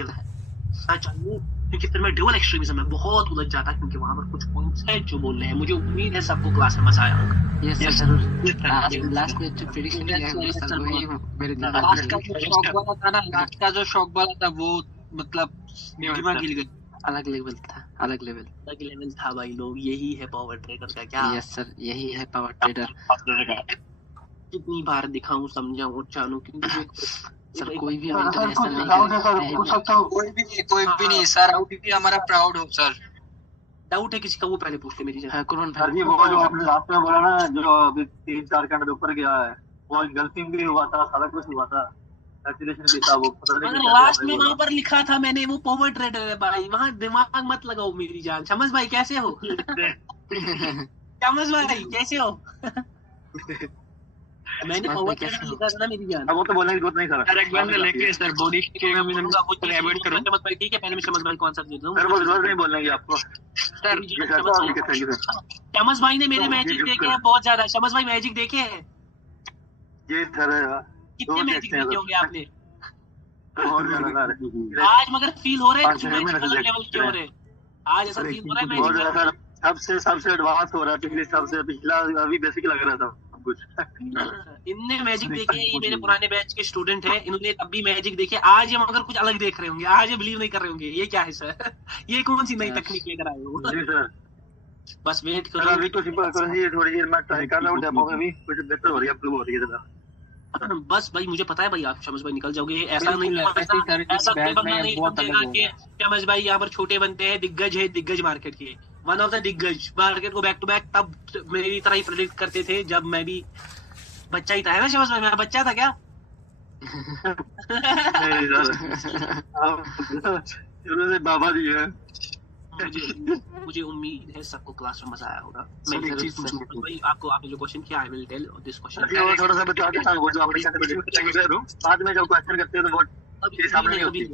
चाहिए, क्योंकि फिर मैं ड्यूअल एक्सट्रीमिज्म में बहुत उलझ जाता, क्योंकि वहां पर कुछ पॉइंट्स हैं जो बोल रहे हैं। मुझे उम्मीद है सबको क्लास में मजा आया होगा। यस सर जरूर। लास्ट में जो प्रेडिक्शन किया है मेरे दिमाग लास्ट का जो शॉक वाला था वो मतलब दिमाग हिल गया। अलग लेवल था भाई लोग। यही है पावर ट्रेडर का क्या? यस सर, यही है पावर ट्रेडर। कितनी बार दिखाऊं, समझाऊं और जानूं, क्योंकि सर कोई भी इंटरनेशनल नहीं पूछ सकता हूँ? कोई भी नहीं सर। आउटपी हमारा प्राउड हो सर। डाउट है किसी का, वो पहले पूछ ले मेरी जगह। कुरबान सर जी, वो जो आपने लास्ट में बोला ना, जो अभी 3-4 घंटे ऊपर गया है, वो गलती भी हुआ था, सारा कुछ हुआ था, कैलकुलेशन भी था, वो पता नहीं अगर लास्ट में वहां पर लिखा था मैंने वो पावर ट्रेडर है भाई, वहां दिमाग मत लगाओ मेरी जान। शमस भाई कैसे हो? शमस भाई कैसे हो? मैंने पावर ट्रेडर लिखा था ना मेरी जान। अब वो तो बोलने की जरूरत नहीं सर। सर एक बार लेके सर बॉडी के मैं एवॉइड करूं। शमस भाई ठीक है, पहले मैं शमस भाई को आंसर दे दूं। सर वो जरूरत नहीं बोलने की आपको सर। शमस भाई ने मेरे मैजिक देखे हैं बहुत ज्यादा। शमस भाई मैजिक देखे हैं? जी सर। कितने मैजिक देखे होंगे आपने? बहुत ज्यादा। आज मगर फील हो रहे हैं लेवल के हो रहे हैं। आज ऐसा फील हो रहा है मैजिक सबसे एडवांस हो रहा है। पिछला अभी बेसिक लग रहा था कुछ। इनने मैजिक देखे, ये मेरे पुराने बैच के स्टूडेंट हैं, इन्होंने तब भी मैजिक देखे। आज ये मगर कुछ अलग देख रहे होंगे, आज ये बिलीव नहीं कर रहे होंगे। ये क्या है सर? ये कौन सी नई तकनीक लेकर आए हो? बस वेट सर करो। अभी तो सिंपल करो जी, थोड़ी देर मैं ट्राई कर रहा हूँ डेमो में भी कुछ बेहतर हो रही है, अप्रूव हो रही है जरा। बस भाई मुझे पता है भाई आप शमस भाई निकल जाओगे, ऐसा नहीं बिल्कुल, ऐसे ही सर, इस ऐसा कोई बैच बंदा में नहीं बहुत अलग समझेगा होगा। कि शमस भाई यहाँ पर छोटे बनते हैं, दिग्गज है, दिग्गज मार्केट के, वन ऑफ द दिग्गज मार्केट को बैक टू बैक तब मेरी तरह ही प्रेडिक्ट करते थे जब मैं भी बच्चा ही था, है ना शमस भाई? मैं बच्चा था क्या? नहीं सर, आप शुरू से बाबा जी है। मुझे उम्मीद है सबको क्लास में मजा आया होगा। सर, मैं एक चीज पूछनी थी। भाई आपको आपने जो क्वेश्चन किया I will tell this question. अभी और थोड़ा सा बता देता हूँ, वो जो आपने बाद में जब क्वेश्चन करते हो तो वो ये सामने नहीं होती।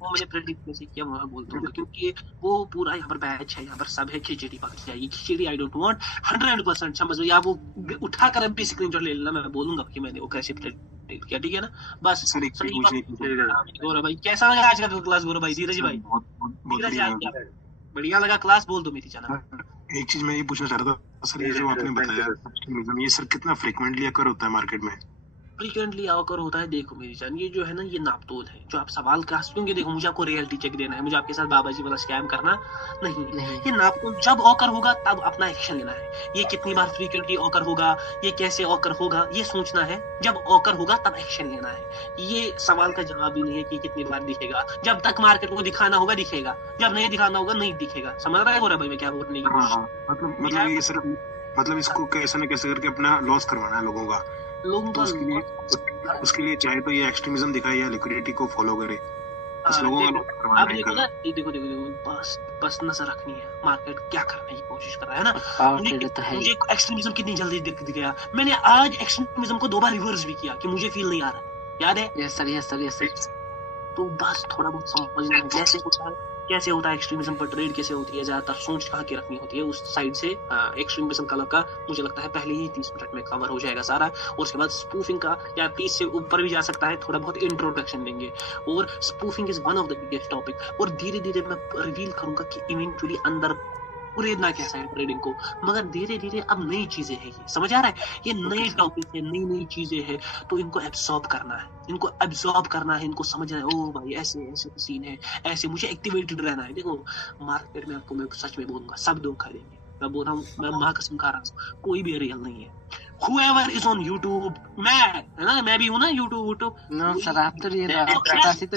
वो मैंने प्रेडिक्ट कैसे किया मैं बोलता हूँ, क्योंकि वो पूरा यहाँ पर बैच है, यहाँ पर सब है, खिचड़ी पक जाएगी। खिचड़ी आई डोंट वांट 100% समझ लो, या वो उठा कर अभी स्क्रीनशॉट ले लेना, मैं बोलूंगा कि मैंने वो कैसे प्रेडिक्ट किया, ठीक है ना? बस सर एक चीज सही पूछनी बात। थी। गौरव भाई कैसा लगा आज का क्लास? गौरव भाई, धीरज भाई, बहुत धीरज बढ़िया। भाई, बढ़िया लगा क्लास? बोल दो मेरी जाना। एक चीज मैं ये पूछना चाह रहा था सर, ये जो आपने बताया एक्सट्रीमिज्म, ये सर कितना फ्रीक्वेंटली अकर होता है मार्केट में? फ्रीक्वेंटली आकर होता है, देखो मेरी जान, ये जो है ना, ये नापतोल है जो आप सवाल का, क्योंकि देखो मुझे आपको रियलिटी चेक देना है, मुझे आपके साथ बाबा जी वाला स्कैम करना नहीं है। ये नापतोल जब ऑकर होगा तब अपना एक्शन लेना है। ये कितनी बार फ्रीक्वेंटली ऑकर होगा, ये कैसे ऑकर होगा, ये सोचना है। जब ऑकर होगा तब एक्शन लेना है। ये सवाल का जवाब ही नहीं है कि कितनी बार दिखेगा। जब तक मार्केट को दिखाना होगा दिखेगा, जब नहीं दिखाना होगा नहीं दिखेगा। समझ रहा है गौरव भाई मैं क्या बोलने की कोशिश? मतलब ये सर, मतलब इसको कैसे न कैसे करके अपना लॉस करवाना है लोगों का। लोगों तो उसके लिए चाहे तो ये एक्सट्रीमिज्म दिखाए या लिक्विडिटी को फॉलो करे, बस हाँ, लोगों का देखो, लॉस करवाना अब है देखो इनका। ना, ये देखो देखो देखो, बस नजर रखनी है मार्केट क्या करने की कोशिश कर रहा है ना। पावर ट्रेडर तो है ही। मुझे एक्सट्रीमिज्म कितनी जल्दी दिख गया। मैंने आज एक्सट्रीमिज्म को 2 बार रिवर्स भी किया कि मुझे फील नहीं आ रहा, याद है? Yes sir, yes sir, yes sir. तो बस थोड़ा बहुत समझना है कैसे होता है एक्सट्रीमिज्म पर ट्रेड कैसे होती है, ज्यादातर सोच कहाँ की रखनी होती है उस साइड से। एक्सट्रीमिज्म का मुझे लगता है पहले ही 30 मिनट में कवर हो जाएगा सारा, और उसके बाद स्पूफिंग का या 30 से ऊपर भी जा सकता है, थोड़ा बहुत इंट्रोडक्शन देंगे। और spoofing is one of the biggest topic, और धीरे धीरे मैं रिवील करूंगा कि इवेंचुअली अंदर खरीदना कैसा है ट्रेडिंग को। मगर धीरे धीरे अब नई चीजें हैं, ये समझ आ रहा है, ये नए टॉपिक है, नई चीजें हैं, तो इनको एब्सॉर्ब करना है, इनको समझना है। ओ भाई ऐसे ऐसे सीन है, ऐसे मुझे एक्टिवेटेड रहना है। देखो मार्केट में आपको मैं सच में बोलूंगा, सब धोखा देंगे, मैं बोल रहा हूँ, मैं माँ कसम खा रहा हूँ, कोई भी रियल नहीं है। Whoever is on YouTube, मैं भी हूँ ना YouTube। नो सर, आप तो रियल हो।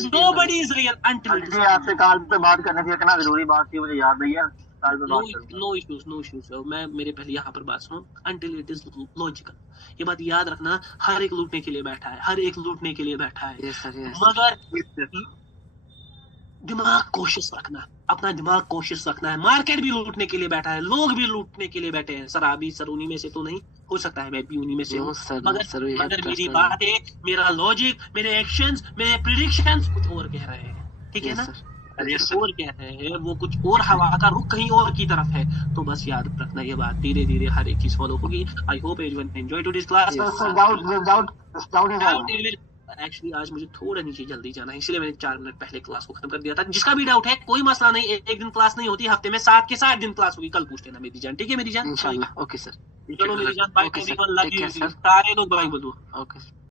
Nobody is real until it is जी आपसे कॉल पे बात करने की इतना जरूरी बात थी, मुझे याद नहीं है। कॉल पे बात करूंगा। No issues. मैं मेरे पहले यहाँ पर बात सुनो, until it is logical। ये बात याद रखना, हर एक लूटने के लिए बैठा है, यस सर, यस। मगर दिमाग कोशिश रखना, अपना दिमाग कोशिश रखना है। मार्केट भी लूटने के लिए बैठा है, लोग भी लूटने के लिए बैठे हैं। सर अभी सर उन्हीं में से तो नहीं, हो सकता है मैं भी उन्हीं में से हूँ, मगर मेरी बात है, मेरा लॉजिक, मेरे एक्शंस, मेरे प्रिडिक्शंस कुछ और कह रहे हैं, ठीक है ना? और कह रहे हैं वो कुछ और, हवा का रुख कहीं और की तरफ है। तो बस याद रखना ये बात, धीरे धीरे हर एक चीज फॉलो होगी। I hope everyone enjoy today's class. Actually आज मुझे थोड़ा नीचे जल्दी जाना है, इसलिए मैंने 4 मिनट पहले क्लास को खत्म कर दिया था। जिसका भी डाउट है कोई मसला नहीं, एक दिन क्लास नहीं होती, हफ्ते में 7 के 7 दिन क्लास होगी, कल पूछ लेना मेरी जान, ठीक है मेरी जान? इंशाल्लाह। Okay sir. चलो मेरी जान, bye okay sir, everyone, love take you care sir. सारे लोग, बाय बोलो। ओके।